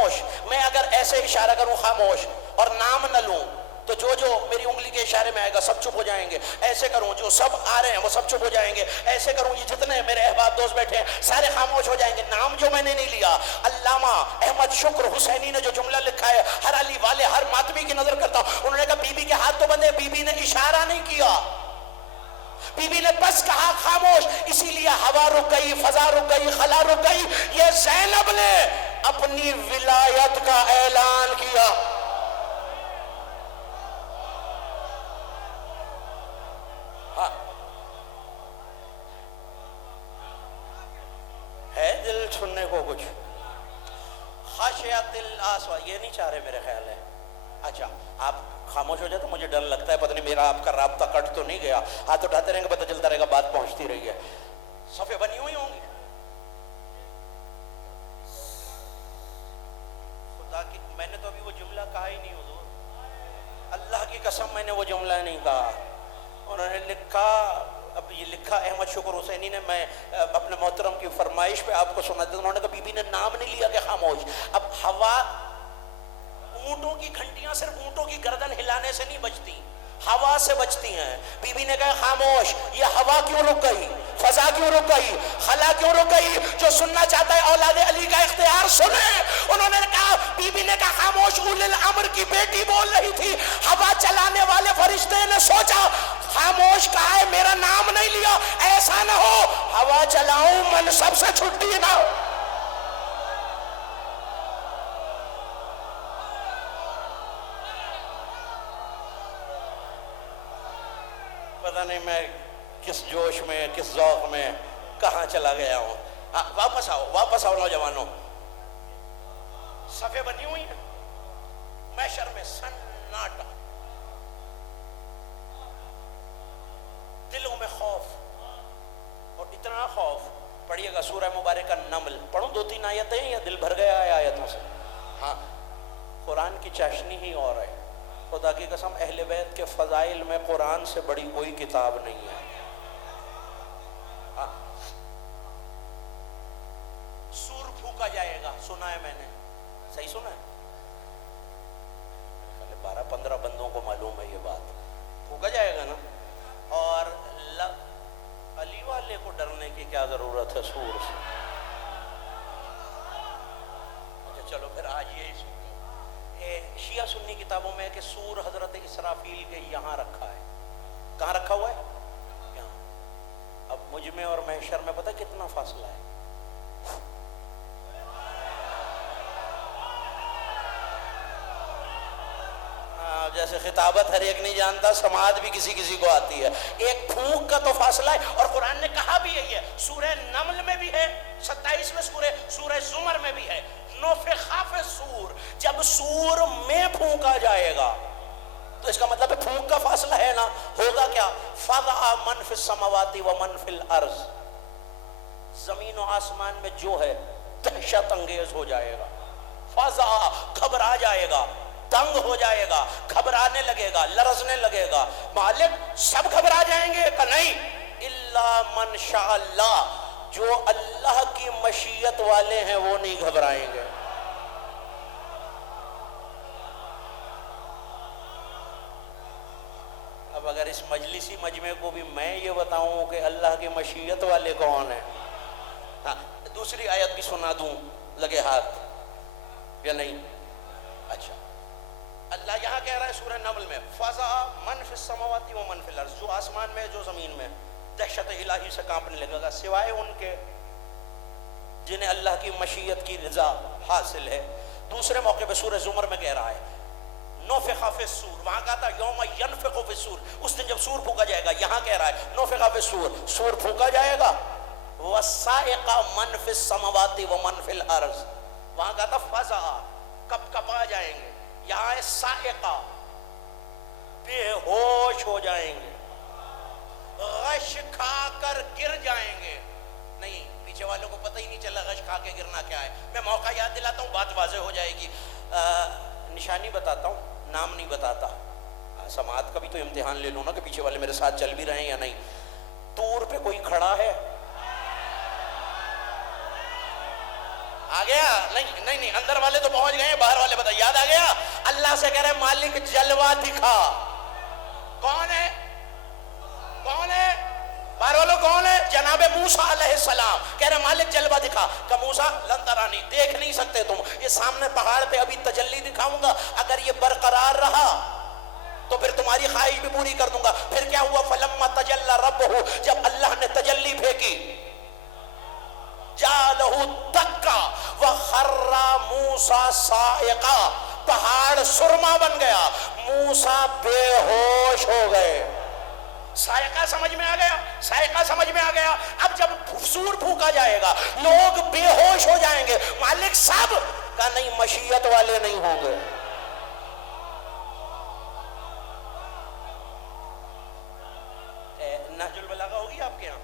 میں اگر ایسے اشارہ کروں خاموش اور نام نہ لوں تو جو میری انگلی کے اشارے میں آئے گا سب چپ ہو جائیں گے، ایسے کروں جو سب آ رہے ہیں وہ سب چپ ہو جائیں گے، ایسے کروں یہ جتنے میرے احباب دوست بیٹھے ہیں سارے خاموش ہو جائیں گے، نام جو میں نے نہیں لیا۔ علامہ احمد شکر حسینی نے جو جملہ لکھا ہے، ہر علی والے ہر ماتمی کی نظر کرتا ہوں، انہوں نے کہا بی بی کے ہاتھ تو بندھے، بی بی نے اشارہ نہیں کیا، بی بی نے بس کہا خاموش، اسی لیے ہوا رک گئی، فضا رک گئی، خلا رک گئی، یہ زینب نے اپنی ولایت کا اعلان کیا۔ ہاں ہے دل سننے کو کچھ، خاشعۃ الاسوا یہ نہیں چاہ رہے میرے خیال ہے۔ اچھا آپ خاموش ہو جائے تو مجھے ڈر لگتا ہے پتہ نہیں میرا آپ کا رابطہ کٹ تو نہیں گیا، ہاتھ اٹھاتے رہیں گے پتہ چلتا رہے گا بات پہنچتی رہی ہے۔ صفیں بنی ہوئی ہوں گی، خدا کی میں نے تو ابھی وہ جملہ کہا ہی نہیں حضور، اللہ کی قسم میں نے وہ جملہ نہیں کہا، انہوں نے لکھا، اب یہ لکھا احمد شکر حسینی نے، میں اپنے محترم کی فرمائش پہ آپ کو سنا دیتا ہوں، انہوں نے کہا بی بی نے نام نہیں لیا کہ خاموش۔ اب ہوا، اونٹوں کی گھنٹیاں صرف اونٹوں کی گردن ہلانے سے نہیں بجتی، ہوا سے بچتی ہیں۔ بی بی نے کہا خاموش، یہ ہوا کیوں رک گئی، فضا کیوں رک گئی، خلا کیوں رک گئی؟ جو سننا چاہتا ہے اولاد علی کا اختیار سنے۔ انہوں نے کہا، بی بی نے کہا خاموش، اولی الامر کی بیٹی بول رہی تھی، ہوا چلانے والے فرشتے نے سوچا خاموش کہا ہے میرا نام نہیں لیا، ایسا نہ ہو ہوا چلاؤں منصب سے چھٹی نہ ہو۔ پتہ نہیں میں کس جوش میں، کس ذوق میں کہاں چلا گیا ہوں۔ واپس آؤ، واپس آؤ نوجوانوں، صفیں بنی ہوئی ہیں، محشر میں سناٹا، دلوں میں خوف، اور اتنا خوف، پڑھیے گا دیکھیے گا سورہ مبارکہ نمل، پڑھوں 2-3 آیتیں یا دل بھر گیا ہے آیتوں سے؟ ہاں، قرآن کی چاشنی ہی اور ہے، خدا کی قسم اہل بیت کے فضائل میں قرآن سے بڑی کوئی کتاب نہیں ہے۔ ہاں، سور پھونکا جائے گا، سنا ہے میں نے، صحیح سنا ہے؟ 12-15 بندوں کو معلوم ہے یہ بات، پھونکا جائے گا نا۔ اور علی والے کو ڈرنے کی کیا ضرورت ہے سور سے؟ اچھا چلو پھر آج یہی سنو، شیعہ سنی کتابوں میں ہے کہ سور حضرت اسرافیل کے یہاں رکھا ہے۔ کہاں رکھا ہوا ہے؟ یہاں۔ اب مجھ میں اور محشر میں پتہ کتنا فاصلہ ہے؟ جیسے خطابت ہر ایک نہیں جانتا، سماعت بھی کسی کسی کو آتی ہے، ایک پھونک کا تو فاصلہ ہے۔ اور قرآن نے کہا بھی یہی ہے، سورہ نمل میں بھی ہے، 27ویں سورہ زمر میں بھی ہے، نفخ فی الصور، جب سور میں پھونکا جائے گا تو اس کا مطلب ہے پھونک کا فاصلہ ہے نا، ہوگا کیا؟ فَضَعَ مَنْ فِي السَّمَوَاتِ وَمَنْ فِي الْأَرْضِ، زمین و آسمان میں جو ہے دہشت انگیز ہو جائے گا، فَضَعَ گھبرا جائے گا، تنگ ہو جائے گا، گھبرانے لگے گا، لرزنے لگے گا۔ مالک سب گھبرا جائیں گے کہ نہیں؟ اِلَّا مَنْ شَاءَ اللَّهُ، جو اللہ کی مشیت والے ہیں وہ نہیں گھبرائیں گے۔ اب اگر اس مجلسی مجمع کو بھی میں یہ بتاؤں کہ اللہ کی مشیت والے کون ہیں، ہاں دوسری آیت بھی سنا دوں، لگے ہاتھ یا نہیں؟ اچھا، اللہ یہاں کہہ رہا ہے سورہ نمل میں، فَضَعَ مَنْ فِي السَّمَوَاتِ وَمَنْ فِي الْأَرْضِ، جو آسمان میں جو زمین میں، دہشت الہی سے کانپنے لگے گا، سوائے ان کے جنہیں اللہ کی مشیت کی رضا حاصل ہے۔ دوسرے موقع پہ سورہ زمر میں کہہ رہا ہے نفخ فی الصور، وہاں کہا تھا یوم ینفخ فی الصور، اس دن جب سور پھونکا جائے گا، یہاں کہہ رہا ہے نفخ فی الصور، سور پھونکا جائے گا، وَصَائِقَ مَنْ فِي السَّمَوَاتِ وَمَنْ فِي الْأَرْضِ، وہاں کہا تھا فَزَعَ کپ کپا جائیں گے، یہاں ہے سائقہ بے ہوش ہو جائیں گے، غش کھا کر گر جائیں گے۔ نہیں، پیچھے والوں کو پتہ ہی نہیں چلا غش کھا کے گرنا کیا ہے، میں موقع یاد دلاتا ہوں، بات واضح ہو جائے گی۔ نشانی بتاتا ہوں، نام نہیں بتاتا، سماعت کا بھی تو امتحان لے لوں نا کہ پیچھے والے میرے ساتھ چل بھی رہے ہیں یا نہیں۔ طور پہ کوئی کھڑا ہے؟ آ گیا؟ نہیں، اندر والے تو پہنچ گئے ہیں، باہر والے بتا، یاد آ گیا؟ اللہ سے کہہ رہے ہیں مالک جلوہ دکھا۔ کون ہے؟ کون ہے؟ باہر والوں کون ہے؟ جناب موسیٰ علیہ السلام کہہ رہے ہیں مالک جلوہ دکھا، کہ موسیٰ لن ترانی، دیکھ نہیں سکتے تم، یہ سامنے پہاڑ پہ ابھی تجلی دکھاؤں گا، اگر یہ برقرار رہا تو پھر تمہاری خواہش بھی پوری کر دوں گا۔ پھر کیا ہوا؟ فلما تجلی ربہ، جب اللہ نے تجلی پھینکی، جعلہ دکا وخر موسیٰ صاعقا، پہاڑ سرما بن گیا، موسیٰ بے ہوش ہو گئے۔ سائقہ سمجھ میں آ گیا؟ سائقہ سمجھ میں آ گیا؟ اب جب سور پھونکا جائے گا لوگ بے ہوش ہو جائیں گے، مالک صاحب کا نہیں، مشیت والے نہیں ہوں گے۔ نہج البلاغہ ہوگی آپ کے یہاں؟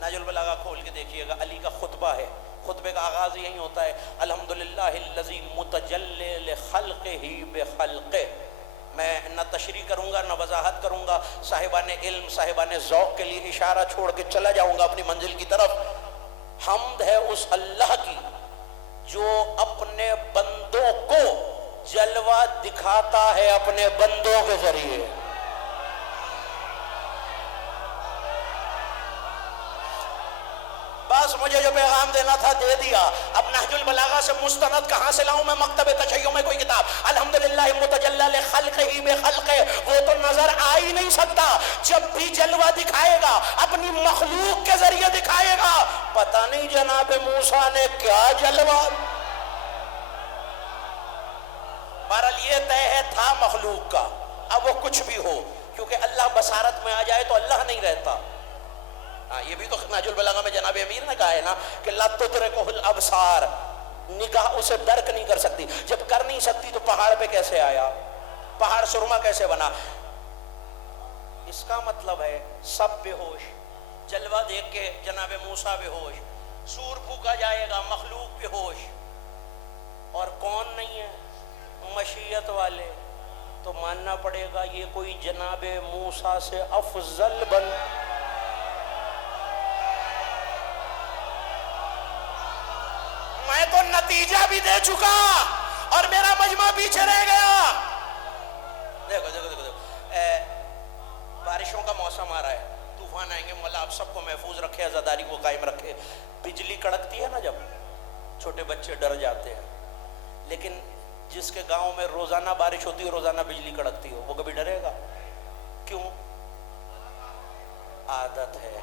نہج البلاغہ کھول کے دیکھیے گا، علی کا خطبہ ہے، خطبے کا آغاز یہی ہوتا ہے الحمدللہ الذی متجلی لخلقہ بخلقہ۔ میں نہ تشریح کروں گا نہ وضاحت کروں گا، صاحبان علم صاحبان ذوق کے لیے اشارہ چھوڑ کے چلا جاؤں گا اپنی منزل کی طرف۔ حمد ہے اس اللہ کی جو اپنے بندوں کو جلوہ دکھاتا ہے اپنے بندوں کے ذریعے۔ بس مجھے جو پیغام دینا تھا دے دیا۔ اب نہج البلاغہ سے مستند کہاں سے لاؤں میں؟ مکتب تشیع میں کوئی کتاب، الحمدللہ متجلی لخلقہ بخلقہ، وہ تو نظر آ ہی نہیں سکتا، جب بھی جلوہ دکھائے گا اپنی مخلوق کے ذریعے دکھائے گا۔ پتہ نہیں جناب موسیٰ نے کیا جلوہ، بہرحال یہ طے ہے تھا مخلوق کا، اب وہ کچھ بھی ہو، کیونکہ اللہ بصارت میں آ جائے تو اللہ نہیں رہتا۔ یہ بھی تو نہج البلاغہ میں جناب امیر نے کہا ہے نا کہ لا تدرکہ الابصار، نگاہ اسے درک نہیں کر سکتی، جب کر نہیں سکتی تو پہاڑ پہ کیسے آیا، پہاڑ سرما کیسے بنا؟ اس کا مطلب ہے سب بے ہوش، جلوہ دیکھ کے جناب موسیٰ بے ہوش، سور پھونکا جائے گا، مخلوق بے ہوش، اور کون نہیں ہے؟ مشیت والے. تو ماننا پڑے گا یہ کوئی جناب موسیٰ سے افضل بن. میں تو نتیجہ بھی دے چکا اور میرا مجمع پیچھے رہ گیا. دیکھو دیکھو دیکھو دیکھو، بارشوں کا موسم آ رہا ہے، طوفان آئیں گے، مولا آپ سب کو محفوظ رکھے، عزاداری کو قائم رکھے. بجلی کڑکتی ہے نا جب، چھوٹے بچے ڈر جاتے ہیں، لیکن جس کے گاؤں میں روزانہ بارش ہوتی ہے، روزانہ بجلی کڑکتی ہو، وہ کبھی ڈرے گا؟ کیوں؟ عادت ہے.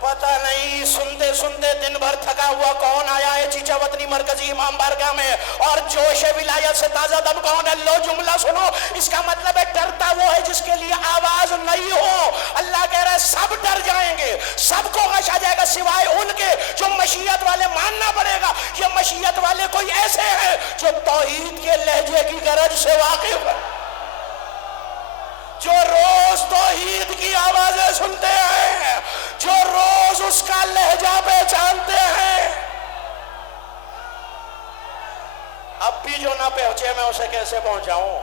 پتہ نہیں سنتے سنتے دن بھر تھکا ہوا کون آیا ہے چیچا وطنی مرکزی امام بارگاہ میں، اور جوش ولایت سے تازہ دم کون ہے؟ لو جملہ سنو، اس کا مطلب ہے ڈرتا وہ ہے جس کے لیے آواز نہیں ہو. اللہ کہہ رہا ہے سب ڈر جائیں گے، سب کو غش آ جائے گا سوائے ان کے جو مشیت والے. ماننا پڑے گا یہ مشیت والے کوئی ایسے ہیں جو توحید کے لہجے کی غرض سے واقف ہے، جو روز توحید کی آوازیں سنتے ہیں، جو روز اس کا لہجہ پہچانتے ہیں. اب بھی جو نہ پہنچے میں اسے کیسے پہنچاؤں؟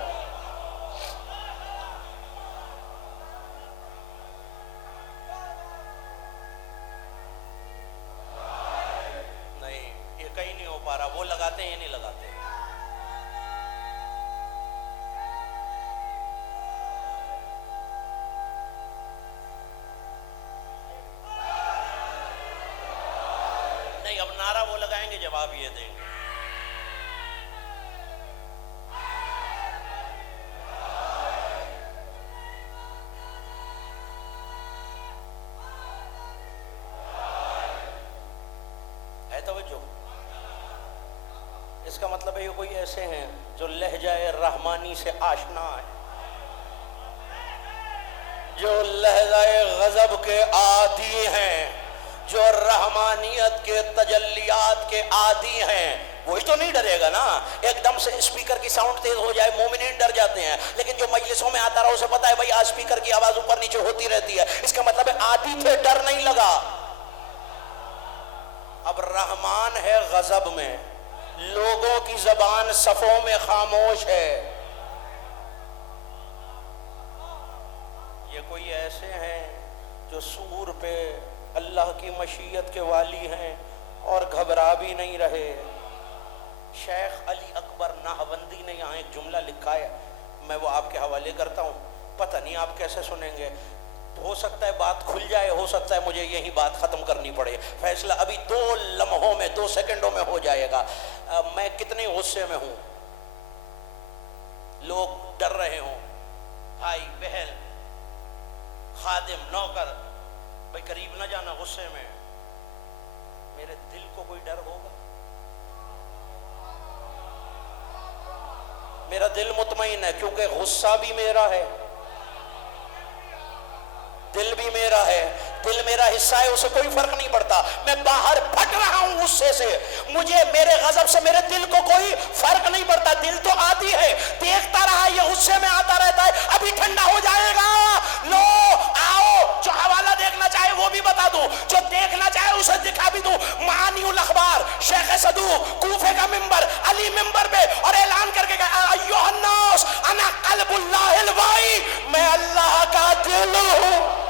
نہیں، یہ کہیں نہیں ہو پا رہا. وہ لگاتے ہیں یہ نہیں لگاتے. اب نعرہ وہ لگائیں گے، جواب یہ دیں گے. ہے توجہ؟ اس کا مطلب ہے یہ کوئی ایسے ہیں جو لہجہ رحمانی سے آشنا ہے، جو لہجہ غضب کے عادی ہیں، جو رحمانیت کے تجلیات کے عادی ہیں. وہی تو نہیں ڈرے گا نا. ایک دم سے اسپیکر کی ساؤنڈ تیز ہو جائے مومنین ڈر جاتے ہیں، لیکن جو مجلسوں میں آتا رہا اسے پتا ہے بھائی اسپیکر کی آواز اوپر نیچے ہوتی رہتی ہے. اس کا مطلب ہے عادی تھے، ڈر نہیں لگا. اب رحمان ہے غضب میں، لوگوں کی زبان صفوں میں خاموش ہے. یہ کوئی ایسے ہیں جو سور پہ اللہ کی مشیت کے والی ہیں اور گھبرا بھی نہیں رہے. شیخ علی اکبر ناہوندی نے یہاں ایک جملہ لکھا ہے، میں وہ آپ کے حوالے کرتا ہوں. پتہ نہیں آپ کیسے سنیں گے، ہو سکتا ہے بات کھل جائے، ہو سکتا ہے مجھے یہی بات ختم کرنی پڑے. فیصلہ ابھی 2 لمحوں میں 2 سیکنڈوں میں ہو جائے گا. میں کتنے غصے میں ہوں، لوگ ڈر رہے ہوں، بھائی بہن خادم نوکر، بھائی قریب نہ جانا غصے میں. میرے دل کو کوئی ڈر ہوگا؟ میرا دل مطمئن ہے کیونکہ غصہ بھی میرا ہے، دل بھی میرا ہے. دل میرا حصہ ہے، اسے کوئی فرق نہیں پڑتا. میں باہر پھٹ رہا ہوں غصے سے، مجھے میرے غضب سے میرے دل کو کوئی فرق نہیں پڑتا. دل تو عادی ہے، دیکھتا رہا یہ غصے میں آتا رہتا ہے، ابھی ٹھنڈا ہو جائے گا. لو آؤ، جو حوالہ دیکھنا چاہے وہ بھی بتا دوں، جو دیکھنا چاہے اسے دکھا بھی دوں. معانی الاخبار، شیخ صدوق کوفے کا منبر، علی منبر پہ، اور اعلان کر کے کہا ایھا الناس انا قلب اللہ الوائی، میں اللہ کا دل ہوں.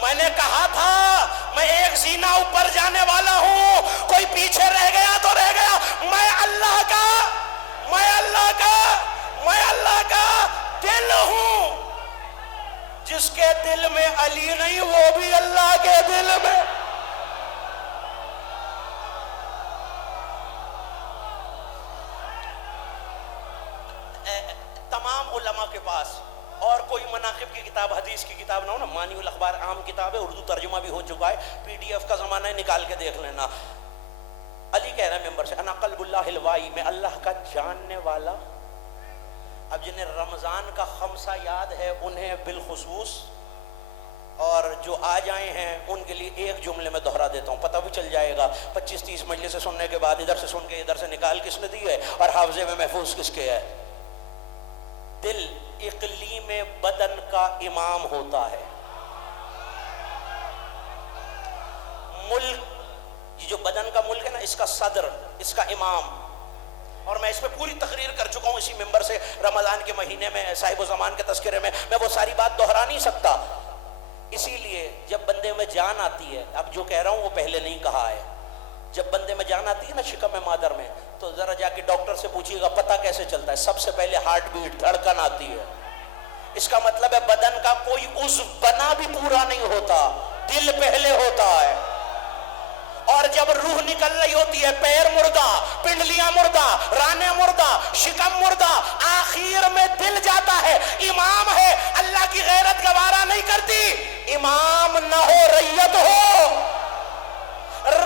میں نے کہا تھا میں ایک زینہ اوپر جانے والا ہوں، کوئی پیچھے رہ گیا تو رہ گیا. میں اللہ کا دل ہوں. جس کے دل میں علی نہیں وہ بھی اللہ کے دل میں. تمام علماء کے پاس اور کوئی مناقب کی کتاب، حدیث کی کتاب نہ ہو نا، مانی الاخبار عام کتاب ہے، اردو ترجمہ بھی ہو چکا ہے، PDF کا زمانہ ہے، نکال کے دیکھ لینا. علی کہہ رہا ہے ممبر سے انا قلب اللہ الوائی، میں اللہ کا جاننے والا. اب جنہیں رمضان کا خمسہ یاد ہے انہیں بالخصوص اور جو آج آئے ہیں ان کے لیے ایک جملے میں دہرا دیتا ہوں، پتہ بھی چل جائے گا 25-30 مجلس سے سننے کے بعد ادھر سے سن کے ادھر سے نکال کس نے دی ہے اور حافظے میں محفوظ کس کے ہے۔ دل اقلیم بدن کا امام ہوتا ہے۔ ملک، یہ جو بدن کا ملک ہے نا، اس کا صدر، اس کا امام، اور میں اس پہ پوری تقریر کر چکا ہوں اسی ممبر سے رمضان کے مہینے میں صاحب الزمان کے تذکرے میں وہ ساری بات دہرا نہیں سکتا۔ اسی لیے جب بندے میں جان آتی ہے، اب جو کہہ رہا ہوں وہ پہلے نہیں کہا ہے، جب بندے میں جان آتی ہے نا شکم مادر میں، تو ذرا جا کے ڈاکٹر سے پوچھیے گا پتہ کیسے چلتا ہے؟ سب سے پہلے ہارٹ بیٹ، دھڑکن آتی ہے۔ اس کا مطلب ہے بدن کا کوئی عضو بنا بھی پورا نہیں ہوتا، دل پہلے ہوتا ہے۔ اور جب روح نکل رہی ہوتی ہے، پیر مردہ، پنڈلیاں مردہ، رانے مردہ، شکم مردہ، آخر میں دل جاتا ہے۔ امام ہے، اللہ کی غیرت گوارا نہیں کرتی، امام نہ ہو ریت ہو،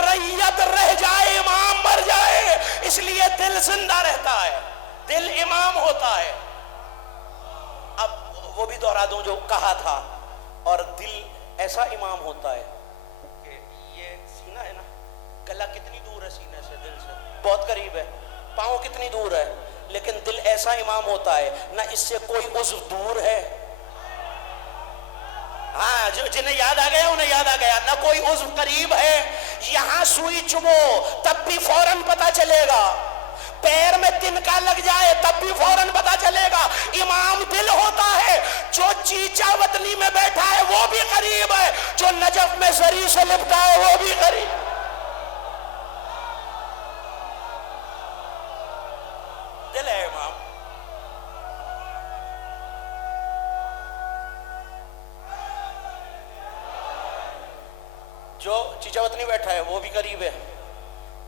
ریت رہ جائے امام مر جائے، اس لیے دل زندہ رہتا ہے، دل امام ہوتا ہے۔ اب وہ بھی دہرا دوں جو کہا تھا، اور دل ایسا امام ہوتا ہے کہ یہ سینہ ہے نا، گلا کتنی دور ہے سینے سے، دل سے بہت قریب ہے، پاؤں کتنی دور ہے، لیکن دل ایسا امام ہوتا ہے نہ اس سے کوئی عضو دور ہے، ہاں جنہیں یاد آ گیا انہیں یاد آ گیا، نہ کوئی عضو قریب ہے، یہاں سوئی چبو تب بھی فوراً پتا چلے گا، پیر میں تنکا لگ جائے تب بھی فوراً پتا چلے گا، امام دل ہوتا ہے۔ جو چیچا وطنی میں بیٹھا ہے وہ بھی قریب ہے، جو نجف میں زری سے لپٹا ہے وہ بھی قریب۔ دل ہے امام۔ جو چیچا وطنی بیٹھا ہے وہ بھی قریب ہے،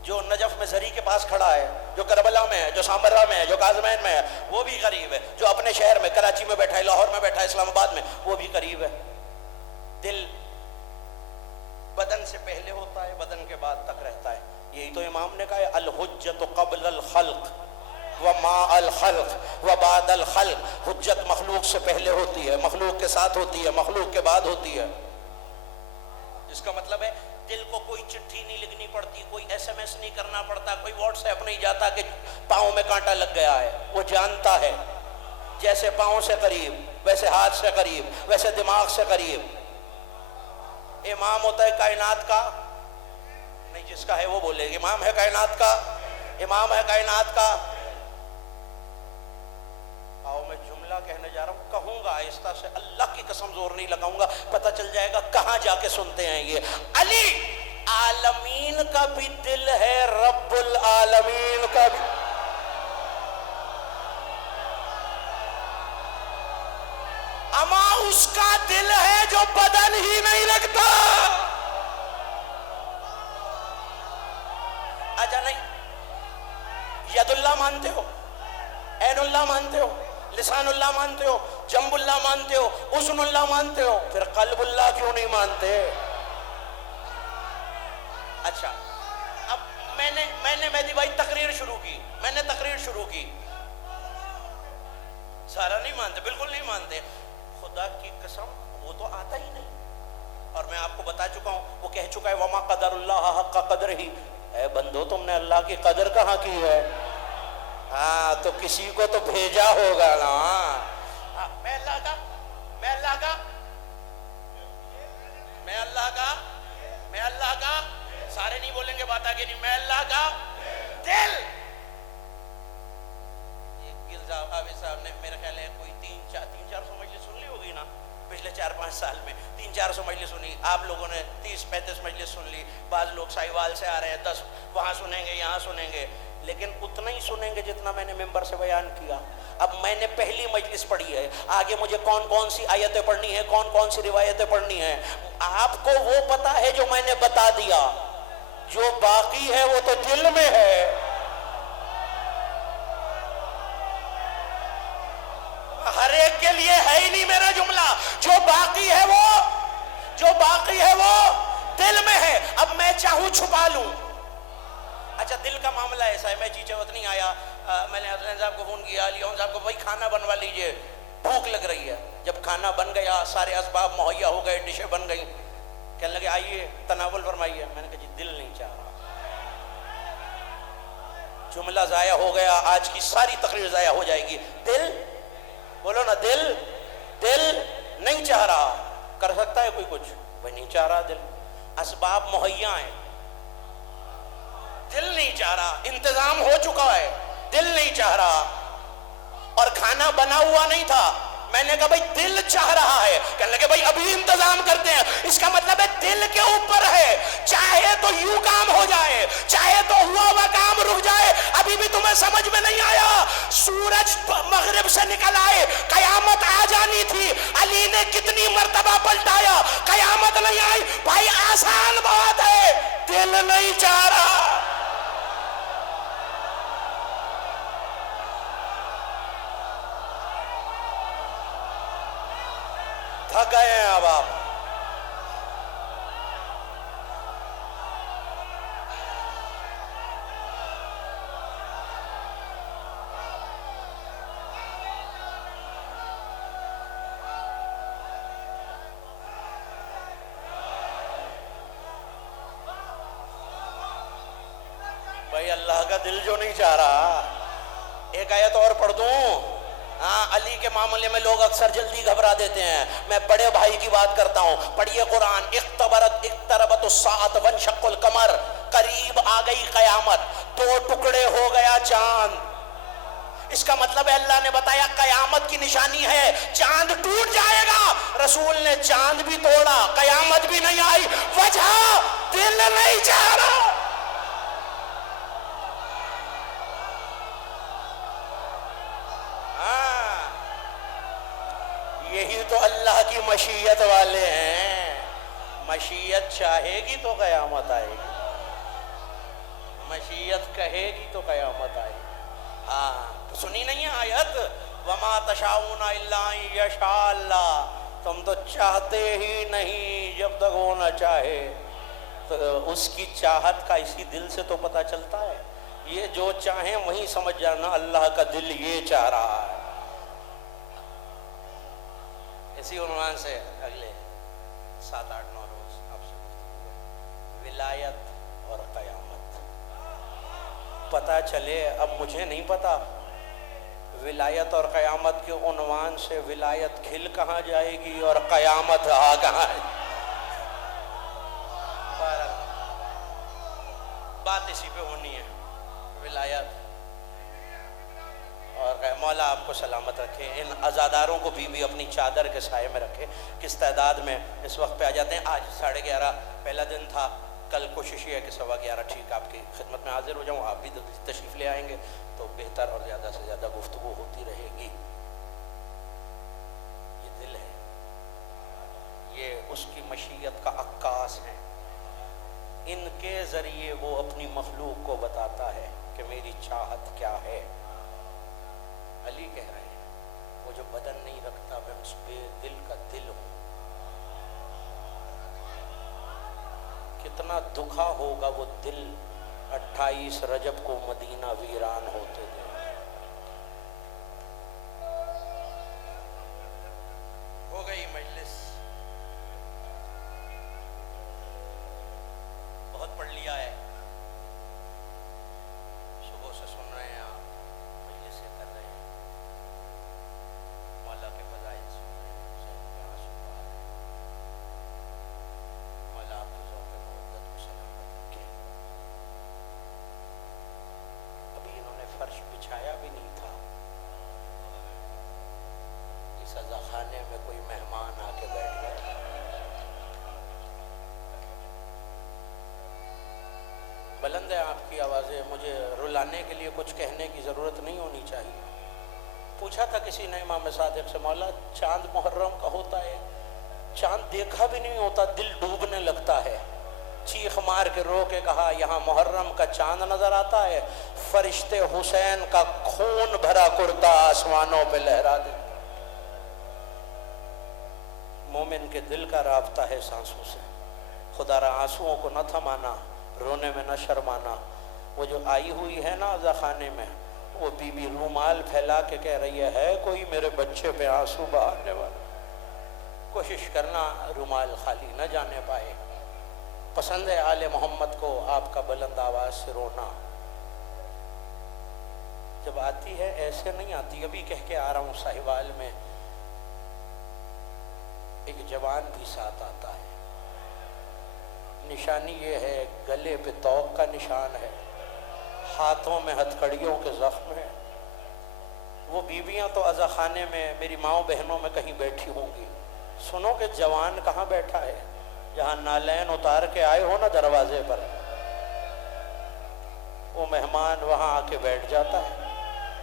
جو نجف میں زری کے پاس کھڑا ہے، جو کربلا میں ہے، جو سامرہ میں ہے، جو کاظمین میں ہے وہ بھی قریب ہے، جو اپنے شہر میں کراچی میں بیٹھا ہے، لاہور میں بیٹھا ہے، اسلام آباد میں وہ بھی قریب ہے۔ دل بدن سے پہلے ہوتا ہے، بدن کے بعد تک رہتا ہے۔ یہی تو امام نے کہا ہے الحجت قبل الخلق وما الخلق وبعد الخلق، حجت مخلوق سے پہلے ہوتی ہے، مخلوق کے ساتھ ہوتی ہے، مخلوق کے بعد ہوتی ہے۔ اس کا مطلب ہے دل کو کوئی چٹھی نہیں لکھنی پڑتی، کوئی ایس ایم ایس نہیں کرنا پڑتا، کوئی واٹس ایپ نہیں جاتا کہ پاؤں میں کانٹا لگ گیا ہے، وہ جانتا ہے، جیسے پاؤں سے قریب ویسے ہاتھ سے قریب ویسے دماغ سے قریب۔ امام ہوتا ہے کائنات کا، نہیں جس کا ہے وہ بولے امام ہے کائنات کا، امام ہے کائنات کا۔ آؤ میں جملہ کہنے جا رہا ہوں، کہوں گا آہستہ سے، اللہ کی قسم زور نہیں لگاؤں گا، پتہ چل جائے گا کہاں جا کے سنتے ہیں یہ۔ علی عالمین کا بھی دل ہے، رب العالمین کا بھی، اما اس کا دل ہے جو بدن ہی نہیں رکھتا۔ اچھا نہیں، ید اللہ مانتے ہو، عین اللہ مانتے ہو، لسان اللہ مانتے ہو، جنب اللہ مانتے ہو، اذن اللہ مانتے ہو، پھر قلب اللہ کیوں نہیں مانتے؟ اچھا اب میں نے مہدی بھائی تقریر شروع کی، میں نے تقریر شروع کی، سارا نہیں مانتے، بالکل نہیں مانتے، خدا کی قسم وہ تو آتا ہی نہیں، اور میں آپ کو بتا چکا ہوں، وہ کہہ چکا ہے وما قدر اللہ حق قدر ہی، اے بندو تم نے اللہ کی قدر کہاں کی ہے؟ ہاں تو کسی کو تو بھیجا ہوگا نا۔ میں اللہ کا، میں اللہ کا، میں اللہ کا، میں اللہ کا، سارے نہیں بولیں گے بات آگے نہیں، میں اللہ کا دل۔ گل حافظ صاحب نے میرے خیال ہے کوئی 300-400 مجلس سن لی ہوگی نا پچھلے 4-5 سال میں، 300-400 مجلس سنی، آپ لوگوں نے 30-35 مجلس سن لی، بعض لوگ ساہیوال سے آ رہے ہیں 10 وہاں سنیں گے یہاں سنیں گے، لیکن اتنا ہی سنیں گے جتنا میں نے ممبر سے بیان کیا۔ اب میں نے پہلی مجلس پڑھی ہے، آگے مجھے کون کون سی آیتیں پڑھنی ہیں، کون کون سی روایتیں پڑھنی ہیں، آپ کو وہ پتا ہے جو میں نے بتا دیا، جو باقی ہے وہ تو دل میں ہے۔ ہر ایک کے لیے ہے ہی نہیں میرا جملہ، جو باقی ہے وہ دل میں ہے۔ اب میں چاہوں چھپا لوں، اچھا دل کا معاملہ ایسا ہے، میں چیچے وطنی آیا، میں نے حسین صاحب کو فون کیا، علی صاحب کو بھائی کھانا بنوا لیجئے، بھوک لگ رہی ہے، جب کھانا بن گیا، سارے اسباب مہیا ہو گئے، ڈشیں بن گئی، کہنے لگے آئیے تناول فرمائیے، میں نے کہا جی دل نہیں چاہ رہا۔ جملہ ضائع ہو گیا، آج کی ساری تقریر ضائع ہو جائے گی۔ دل بولو نا، دل نہیں چاہ رہا۔ کر سکتا ہے کوئی کچھ؟ بھائی نہیں چاہ رہا دل، اسباب مہیا ہیں، دل نہیں چاہ رہا، انتظام ہو چکا ہے، دل نہیں چاہ رہا، اور کھانا بنا ہوا نہیں تھا۔ میں نے کہا بھائی دل چاہ رہا ہے، کہنے لگے بھائی ابھی انتظام کرتے ہیں۔ اس کا مطلب ہے دل کے اوپر ہے، چاہے تو یوں کام ہو جائے، چاہے تو ہوا ہوا کام رک جائے۔ ابھی بھی تمہیں سمجھ میں نہیں آیا؟ سورج مغرب سے نکل آئے، قیامت آ جانی تھی، علی نے کتنی مرتبہ پلٹایا، قیامت نہیں آئی۔ بھائی آسان بات ہے، دل نہیں چاہ رہا۔ تھک گئے ہیں اب آپ؟ بھائی اللہ کا دل جو نہیں چاہ رہا۔ ایک آیت اور پڑھ دوں؟ ہاں، علی کے معاملے میں لوگ اکثر جلدی گھبرا دیتے ہیں، میں بڑے بھائی کی بات کرتا ہوں۔ پڑھیے قرآن، اقتربت الساعۃ وانشق القمر، قریب آ گئی قیامت، دو ٹکڑے ہو گیا چاند۔ اس کا مطلب ہے اللہ نے بتایا قیامت کی نشانی ہے چاند ٹوٹ جائے گا۔ رسول نے چاند بھی توڑا، قیامت بھی نہیں آئی، وجہ دل نہیں چاہ رہا۔ یہی تو اللہ کی مشیت والے ہیں، مشیت چاہے گی تو قیامت آئے گی، مشیت کہے گی تو قیامت آئے گی۔ ہاں، سنی نہیں ہے آیت؟ وَمَا تَشَاءُونَ إِلَّا أَن يَشَاءَ اللَّهُ، تم تو چاہتے ہی نہیں جب تک وہ نہ چاہے۔ تو اس کی چاہت کا اسی دل سے تو پتہ چلتا ہے۔ یہ جو چاہیں وہیں سمجھ جانا اللہ کا دل یہ چاہ رہا ہے۔ اسی عنوان سے اگلے 7-8-9 روز آپ سے ولایت اور قیامت پتہ چلے۔ اب مجھے نہیں پتا ولایت اور قیامت کے عنوان سے ولایت کھل کہاں جائے گی اور قیامت آ کہاں ہے۔ بات اسی پہ ہونی ہے، ولایت اور مولا آپ کو سلامت رکھے، ان عزاداروں کو بھی اپنی چادر کے سائے میں رکھے۔ کس تعداد میں اس وقت پہ آ جاتے ہیں؟ آج 11:30 پہلا دن تھا، کل کوشش یہ ہے کہ 11:15 ٹھیک آپ کی خدمت میں حاضر ہو جاؤں۔ آپ بھی تشریف لے آئیں گے تو بہتر اور زیادہ سے زیادہ گفتگو ہوتی رہے گی۔ یہ دل ہے، یہ اس کی مشیت کا عکاس ہے، ان کے ذریعے وہ اپنی مخلوق کو بتاتا ہے کہ میری چاہت کیا ہے۔ علی کہہ رہے ہیں وہ جو بدن نہیں رکھتا میں اس بے دل کا دل ہوں۔ کتنا دکھا ہوگا وہ دل 28 رجب کو مدینہ ویران ہوتے تھے۔ ہو گئی مجلس، بہت پڑھ لیا ہے، صبح سے سن رہے ہیں آپ، مجلسیں کر رہے ہیں، مولا کے فضائل سن رہے ہیں، سب کے آنسو بہا رہے ہیں۔ مولا آپ کے ذوق محبت کو سلامت رکھے۔ ابھی انہوں نے فرش بچھایا بھی نہیں تھا، اس عزا خانے میں کوئی مہمان آ کے بیٹھ گیا۔ بلند ہے آپ کی آوازیں، مجھے رلانے کے لیے کچھ کہنے کی ضرورت نہیں ہونی چاہیے۔ پوچھا تھا کسی نے امام صادق سے، مولا چاند محرم کا ہوتا ہے، چاند دیکھا بھی نہیں ہوتا، دل ڈوبنے لگتا ہے۔ چیخ مار کے رو کے کہا یہاں محرم کا چاند نظر آتا ہے، فرشتے حسین کا خون بھرا کرتا آسمانوں پہ لہرا دیتا۔ مومن کے دل کا رابطہ ہے سانسوں سے۔ خدا را آنسوؤں کو نہ تھمانا، رونے میں نہ شرمانا۔ وہ جو آئی ہوئی ہے نا عزا خانے میں، وہ بی بی رومال پھیلا کے کہہ رہی ہے کوئی میرے بچے پہ آنسو بہانے والا؟ کوشش کرنا رومال خالی نہ جانے پائے۔ پسند ہے آل محمد کو آپ کا بلند آواز سے رونا، جب آتی ہے ایسے نہیں آتی۔ ابھی کہہ کے آ رہا ہوں ساہیوال میں ایک جوان بھی ساتھ آتا ہے، نشانی یہ ہے گلے پہ توق کا نشان ہے، ہاتھوں میں ہتھکڑیوں کے زخم ہیں۔ وہ بیویاں تو عزا خانے میں میری ماؤں بہنوں میں کہیں بیٹھی ہوں گی، سنو کہ جوان کہاں بیٹھا ہے، جہاں نالین اتار کے آئے ہو نا دروازے پر، وہ مہمان وہاں آ کے بیٹھ جاتا ہے۔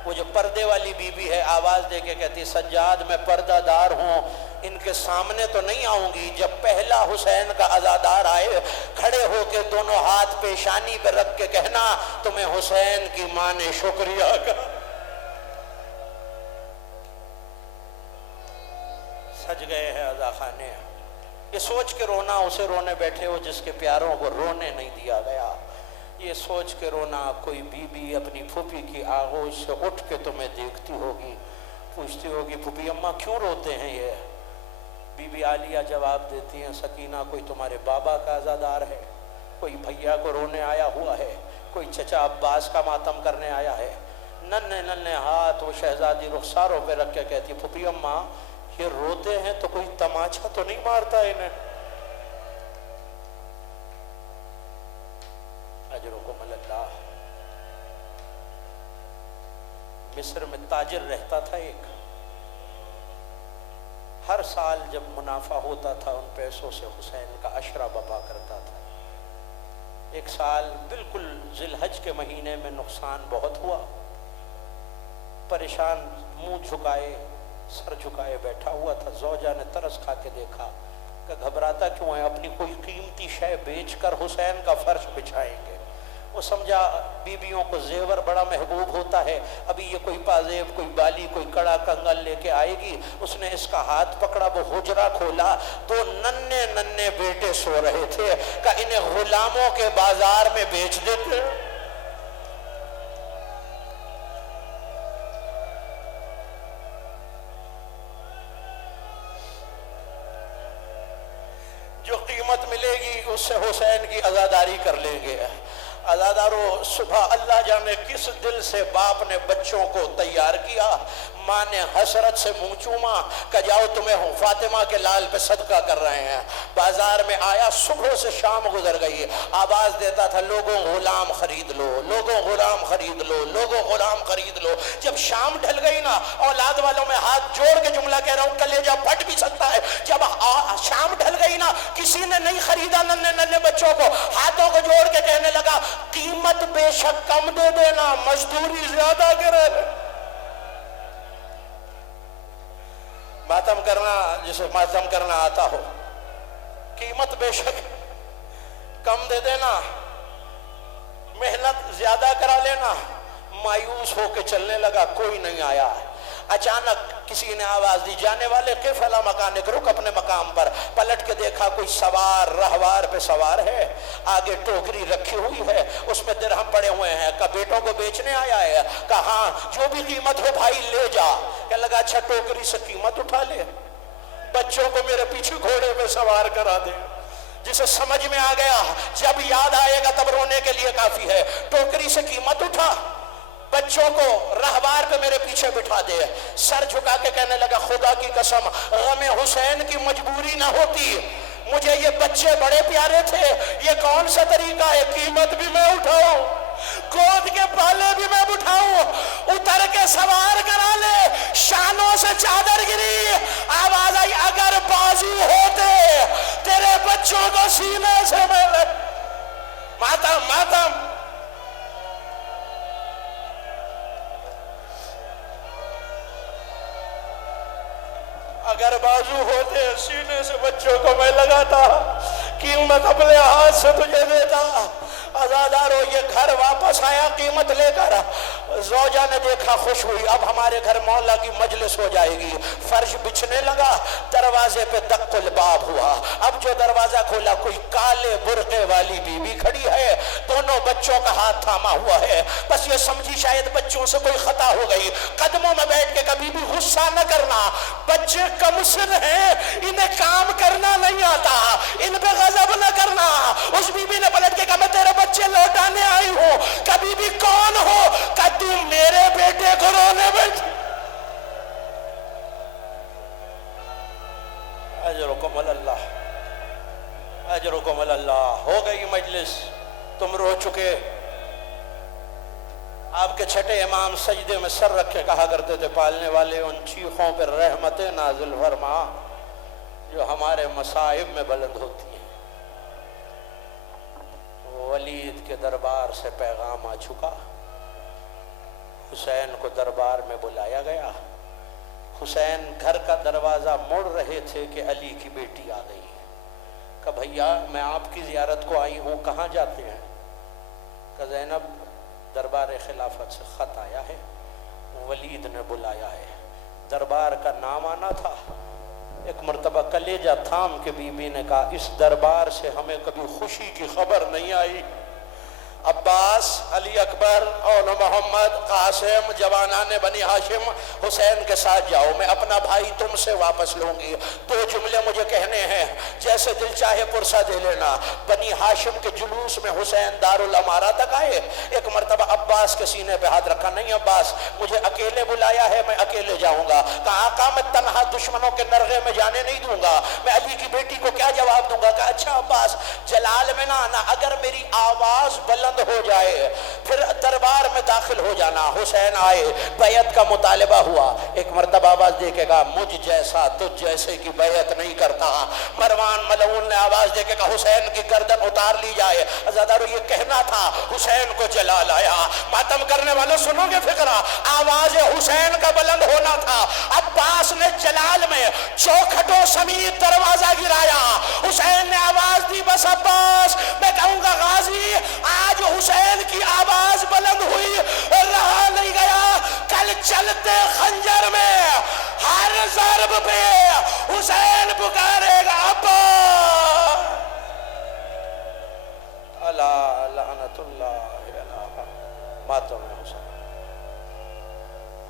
وہ جو پردے والی بیوی ہے آواز دے کے کہتی سجاد میں پردہ دار ہوں، ان کے سامنے تو نہیں آؤں گی، جب پہلا حسین کا عزادار آئے کھڑے ہو کے دونوں ہاتھ پیشانی پہ رکھ کے کہنا تمہیں حسین کی ماں نے شکریہ کہا۔ سج گئے ہیں عزا خانے، یہ سوچ کے رونا اسے رونے بیٹھے ہو جس کے پیاروں کو رونے نہیں دیا گیا، یہ سوچ کے رونا کوئی بی بی اپنی پھوپھی کی آغوش سے اٹھ کے تمہیں دیکھتی ہوگی، پوچھتی ہوگی پھوپھی اماں کیوں روتے ہیں یہ؟ بی بی عالیہ جواب دیتی ہیں سکینہ کوئی تمہارے بابا کا عزادار ہے، کوئی بھیا کو رونے آیا ہوا ہے، کوئی چچا عباس کا ماتم کرنے آیا ہے۔ ننھے ننھے ہاتھ وہ شہزادی رخساروں پہ رکھ کے کہتی پھوپھی اماں یہ روتے ہیں تو کوئی تماچا تو نہیں مارتا انہیں؟ اجرکم اللہ۔ مصر میں تاجر رہتا تھا ایک، ہر سال جب منافع ہوتا تھا ان پیسوں سے حسین کا عشرہ بپا کرتا تھا۔ ایک سال بالکل ذی الحج کے مہینے میں نقصان بہت ہوا، پریشان منہ جھکائے سر جھکائے بیٹھا ہوا تھا۔ زوجہ نے ترس کھا کے دیکھا کہ گھبراتا کیوں ہے، اپنی کوئی قیمتی شے بیچ کر حسین کا فرش بچھائیں گے۔ وہ سمجھا بیویوں کو زیور بڑا محبوب ہوتا ہے، ابھی یہ کوئی پازیب کوئی بالی کوئی کڑا کنگل لے کے آئے گی۔ اس نے اس کا ہاتھ پکڑا، وہ حجرہ کھولا، دو ننھے ننھے بیٹے سو رہے تھے، کہ انہیں غلاموں کے بازار میں بیچ دیتے۔ جو قیمت ملے گی اس سے حسین کی عزاداری کر لیں گے۔ عزادارو صبح اللہ جانے کس دل سے باپ نے بچوں کو تیار کیا، ماں نے حسرت سے منہ چوما کہ جاؤ تمہیں فاطمہ کے لال پہ صدقہ کر رہے ہیں۔ بازار میں آیا، صبح سے شام گزر گئی، آواز دیتا تھا لوگوں غلام خرید لو، لوگوں غلام خرید لو، لوگوں غلام خرید لو۔ جب شام ڈھل گئی نا، اولاد والوں میں ہاتھ جوڑ کے جملہ کہہ رہا ہوں کلیجہ پھٹ بھی سکتا ہے، جب شام ڈھل گئی نا کسی نے نہیں خریدا ننھے ننھے بچوں کو، ہاتھوں کو جوڑ کے کہنے لگا قیمت بے شک کم دے دینا، مزدوری زیادہ کرے۔ ماتم کرنا جسے ماتم کرنا آتا ہو، قیمت بے شک کم دے دینا، محنت زیادہ کرا لینا۔ مایوس ہو کے چلنے لگا، کوئی نہیں آیا۔ اچانک کسی نے آواز دی جانے والے قف علی مکانک، رک اپنے مقام پر۔ پلٹ کے دیکھا کوئی سوار رہوار پہ سوار ہے، آگے ٹوکری رکھی ہوئی ہے، اس میں درہم پڑے ہوئے ہیں۔ کہ بیٹوں کو بیچنے آیا ہے؟ کہ ہاں، جو بھی قیمت ہو بھائی لے جا۔ کہنے لگا اچھا ٹوکری سے قیمت اٹھا لے، بچوں کو میرے پیچھے گھوڑے پہ سوار کرا دے۔ جسے سمجھ میں آ گیا جب یاد آئے گا تب رونے کے لیے کافی ہے، ٹوکری سے قیمت اٹھا، بچوں کو رہوار پہ میرے پیچھے بٹھا دے۔ سر جھکا کے کہنے لگا خدا کی قسم غم حسین کی مجبوری نہ ہوتی، مجھے یہ بچے بڑے پیارے تھے، یہ کون سا طریقہ ہے، قیمت بھی میں اٹھاؤں، گود کے پالے بھی میں بٹھاؤں، اتر کے سوار کرا لے۔ شانوں سے چادر گری، آواز آئی اگر بازو ہوتے تیرے بچوں کو سینے سے میں ماتم ماتم۔ اگر بازو ہوتے سینے سے بچوں کو میں لگاتا، قیمت اپنے ہاتھ سے تجھے دیتا۔ عزادارو یہ گھر واپس آیا قیمت لے کر، زوجہ نے دیکھا خوش ہوئی، اب ہمارے گھر مولا کی مجلس ہو جائے گی، فرش بچھنے لگا، دروازے پہ دق الباب ہوا، اب جو دروازہ کھولا کوئی کالے برقے والی بی بی کھڑی ہے، دونوں بچوں کا ہاتھ تھاما ہوا ہے، بس یہ سمجھی شاید بچوں سے کوئی خطا ہو گئی، قدموں میں بیٹھ کے کبھی بھی غصہ نہ کرنا، بچے کمسن ہیں، انہیں کام کرنا نہیں آتا، ان پہ غضب نہ کرنا۔ اس بی بی نے پلٹ کے کہا میں تیرے بچے لوٹانے آئی ہوں، کبھی بھی کون ہو کہ تم میرے بیٹے کو رونے بیٹھ۔ اجرکم اللہ، اجرکم اللہ۔ ہو گئی مجلس، تم رو چکے۔ آپ کے چھٹے امام سجدے میں سر رکھے کہا کرتے تھے پالنے والے ان چیخوں پر رحمت نازل فرما جو ہمارے مصائب میں بلند ہوتی ہیں۔ ولید کے دربار سے پیغام آ چکا، حسین کو دربار میں بلایا گیا۔ حسین گھر کا دروازہ موڑ رہے تھے کہ علی کی بیٹی آ گئی، کہ بھیا میں آپ کی زیارت کو آئی ہوں، کہاں جاتے ہیں؟ کہ زینب دربار خلافت سے خط آیا ہے، ولید نے بلایا ہے۔ دربار کا نام آنا تھا۔ ایک مرتبہ کلیجہ تھام کے بی بی نے کہا اس دربار سے ہمیں کبھی خوشی کی خبر نہیں آئی۔ عباس، علی اکبر اور محمد، قاسم، جوانان بنی ہاشم حسین کے ساتھ جاؤ، میں اپنا بھائی تم سے واپس لوں گی، 2 جملے مجھے کہنے ہیں، جیسے دل چاہے پرسہ دے لینا۔ بنی ہاشم کے جلوس میں حسین دارالامارہ تک آئے، ایک مرتبہ عباس کے سینے پہ ہاتھ رکھا، نہیں عباس مجھے اکیلے بلایا ہے، میں اکیلے جاؤں گا۔ کہا آقا میں تنہا دشمنوں کے نرغے میں جانے نہیں دوں گا، میں علی کی بیٹی کو کیا جواب دوں گا؟ کہا اچھا عباس جلال میں نہ آنا، اگر میری آواز بلند ہو جائے پھر دربار میں داخل ہو جانا۔ حسین آئے، بیعت کا مطالبہ ہوا، ایک مرتبہ آواز دے کے کہا مجھ جیسا تجھ جیسے کی بیعت نہیں کرتا۔ مروان ملعون نے آواز دے کے کہا حسین کی گردن اتار لی جائے۔ عزادارو یہ کہنا تھا، حسین کو جلال آیا۔ ماتم کرنے والوں سنو گے فقرہ، آواز حسین کا بلند ہونا تھا۔ عباس نے جلال میں چوکھٹوں سمیت دروازہ گرایا، حسین نے آواز دی بس عباس میں کہوں گا غازی آج حسین کی آواز بلند ہوئی، رہا نہیں گیا، کل چلتے خنجر میں ہر ضرب پہ حسین پکارے گا ابا۔ اللہ لعنت اللہ۔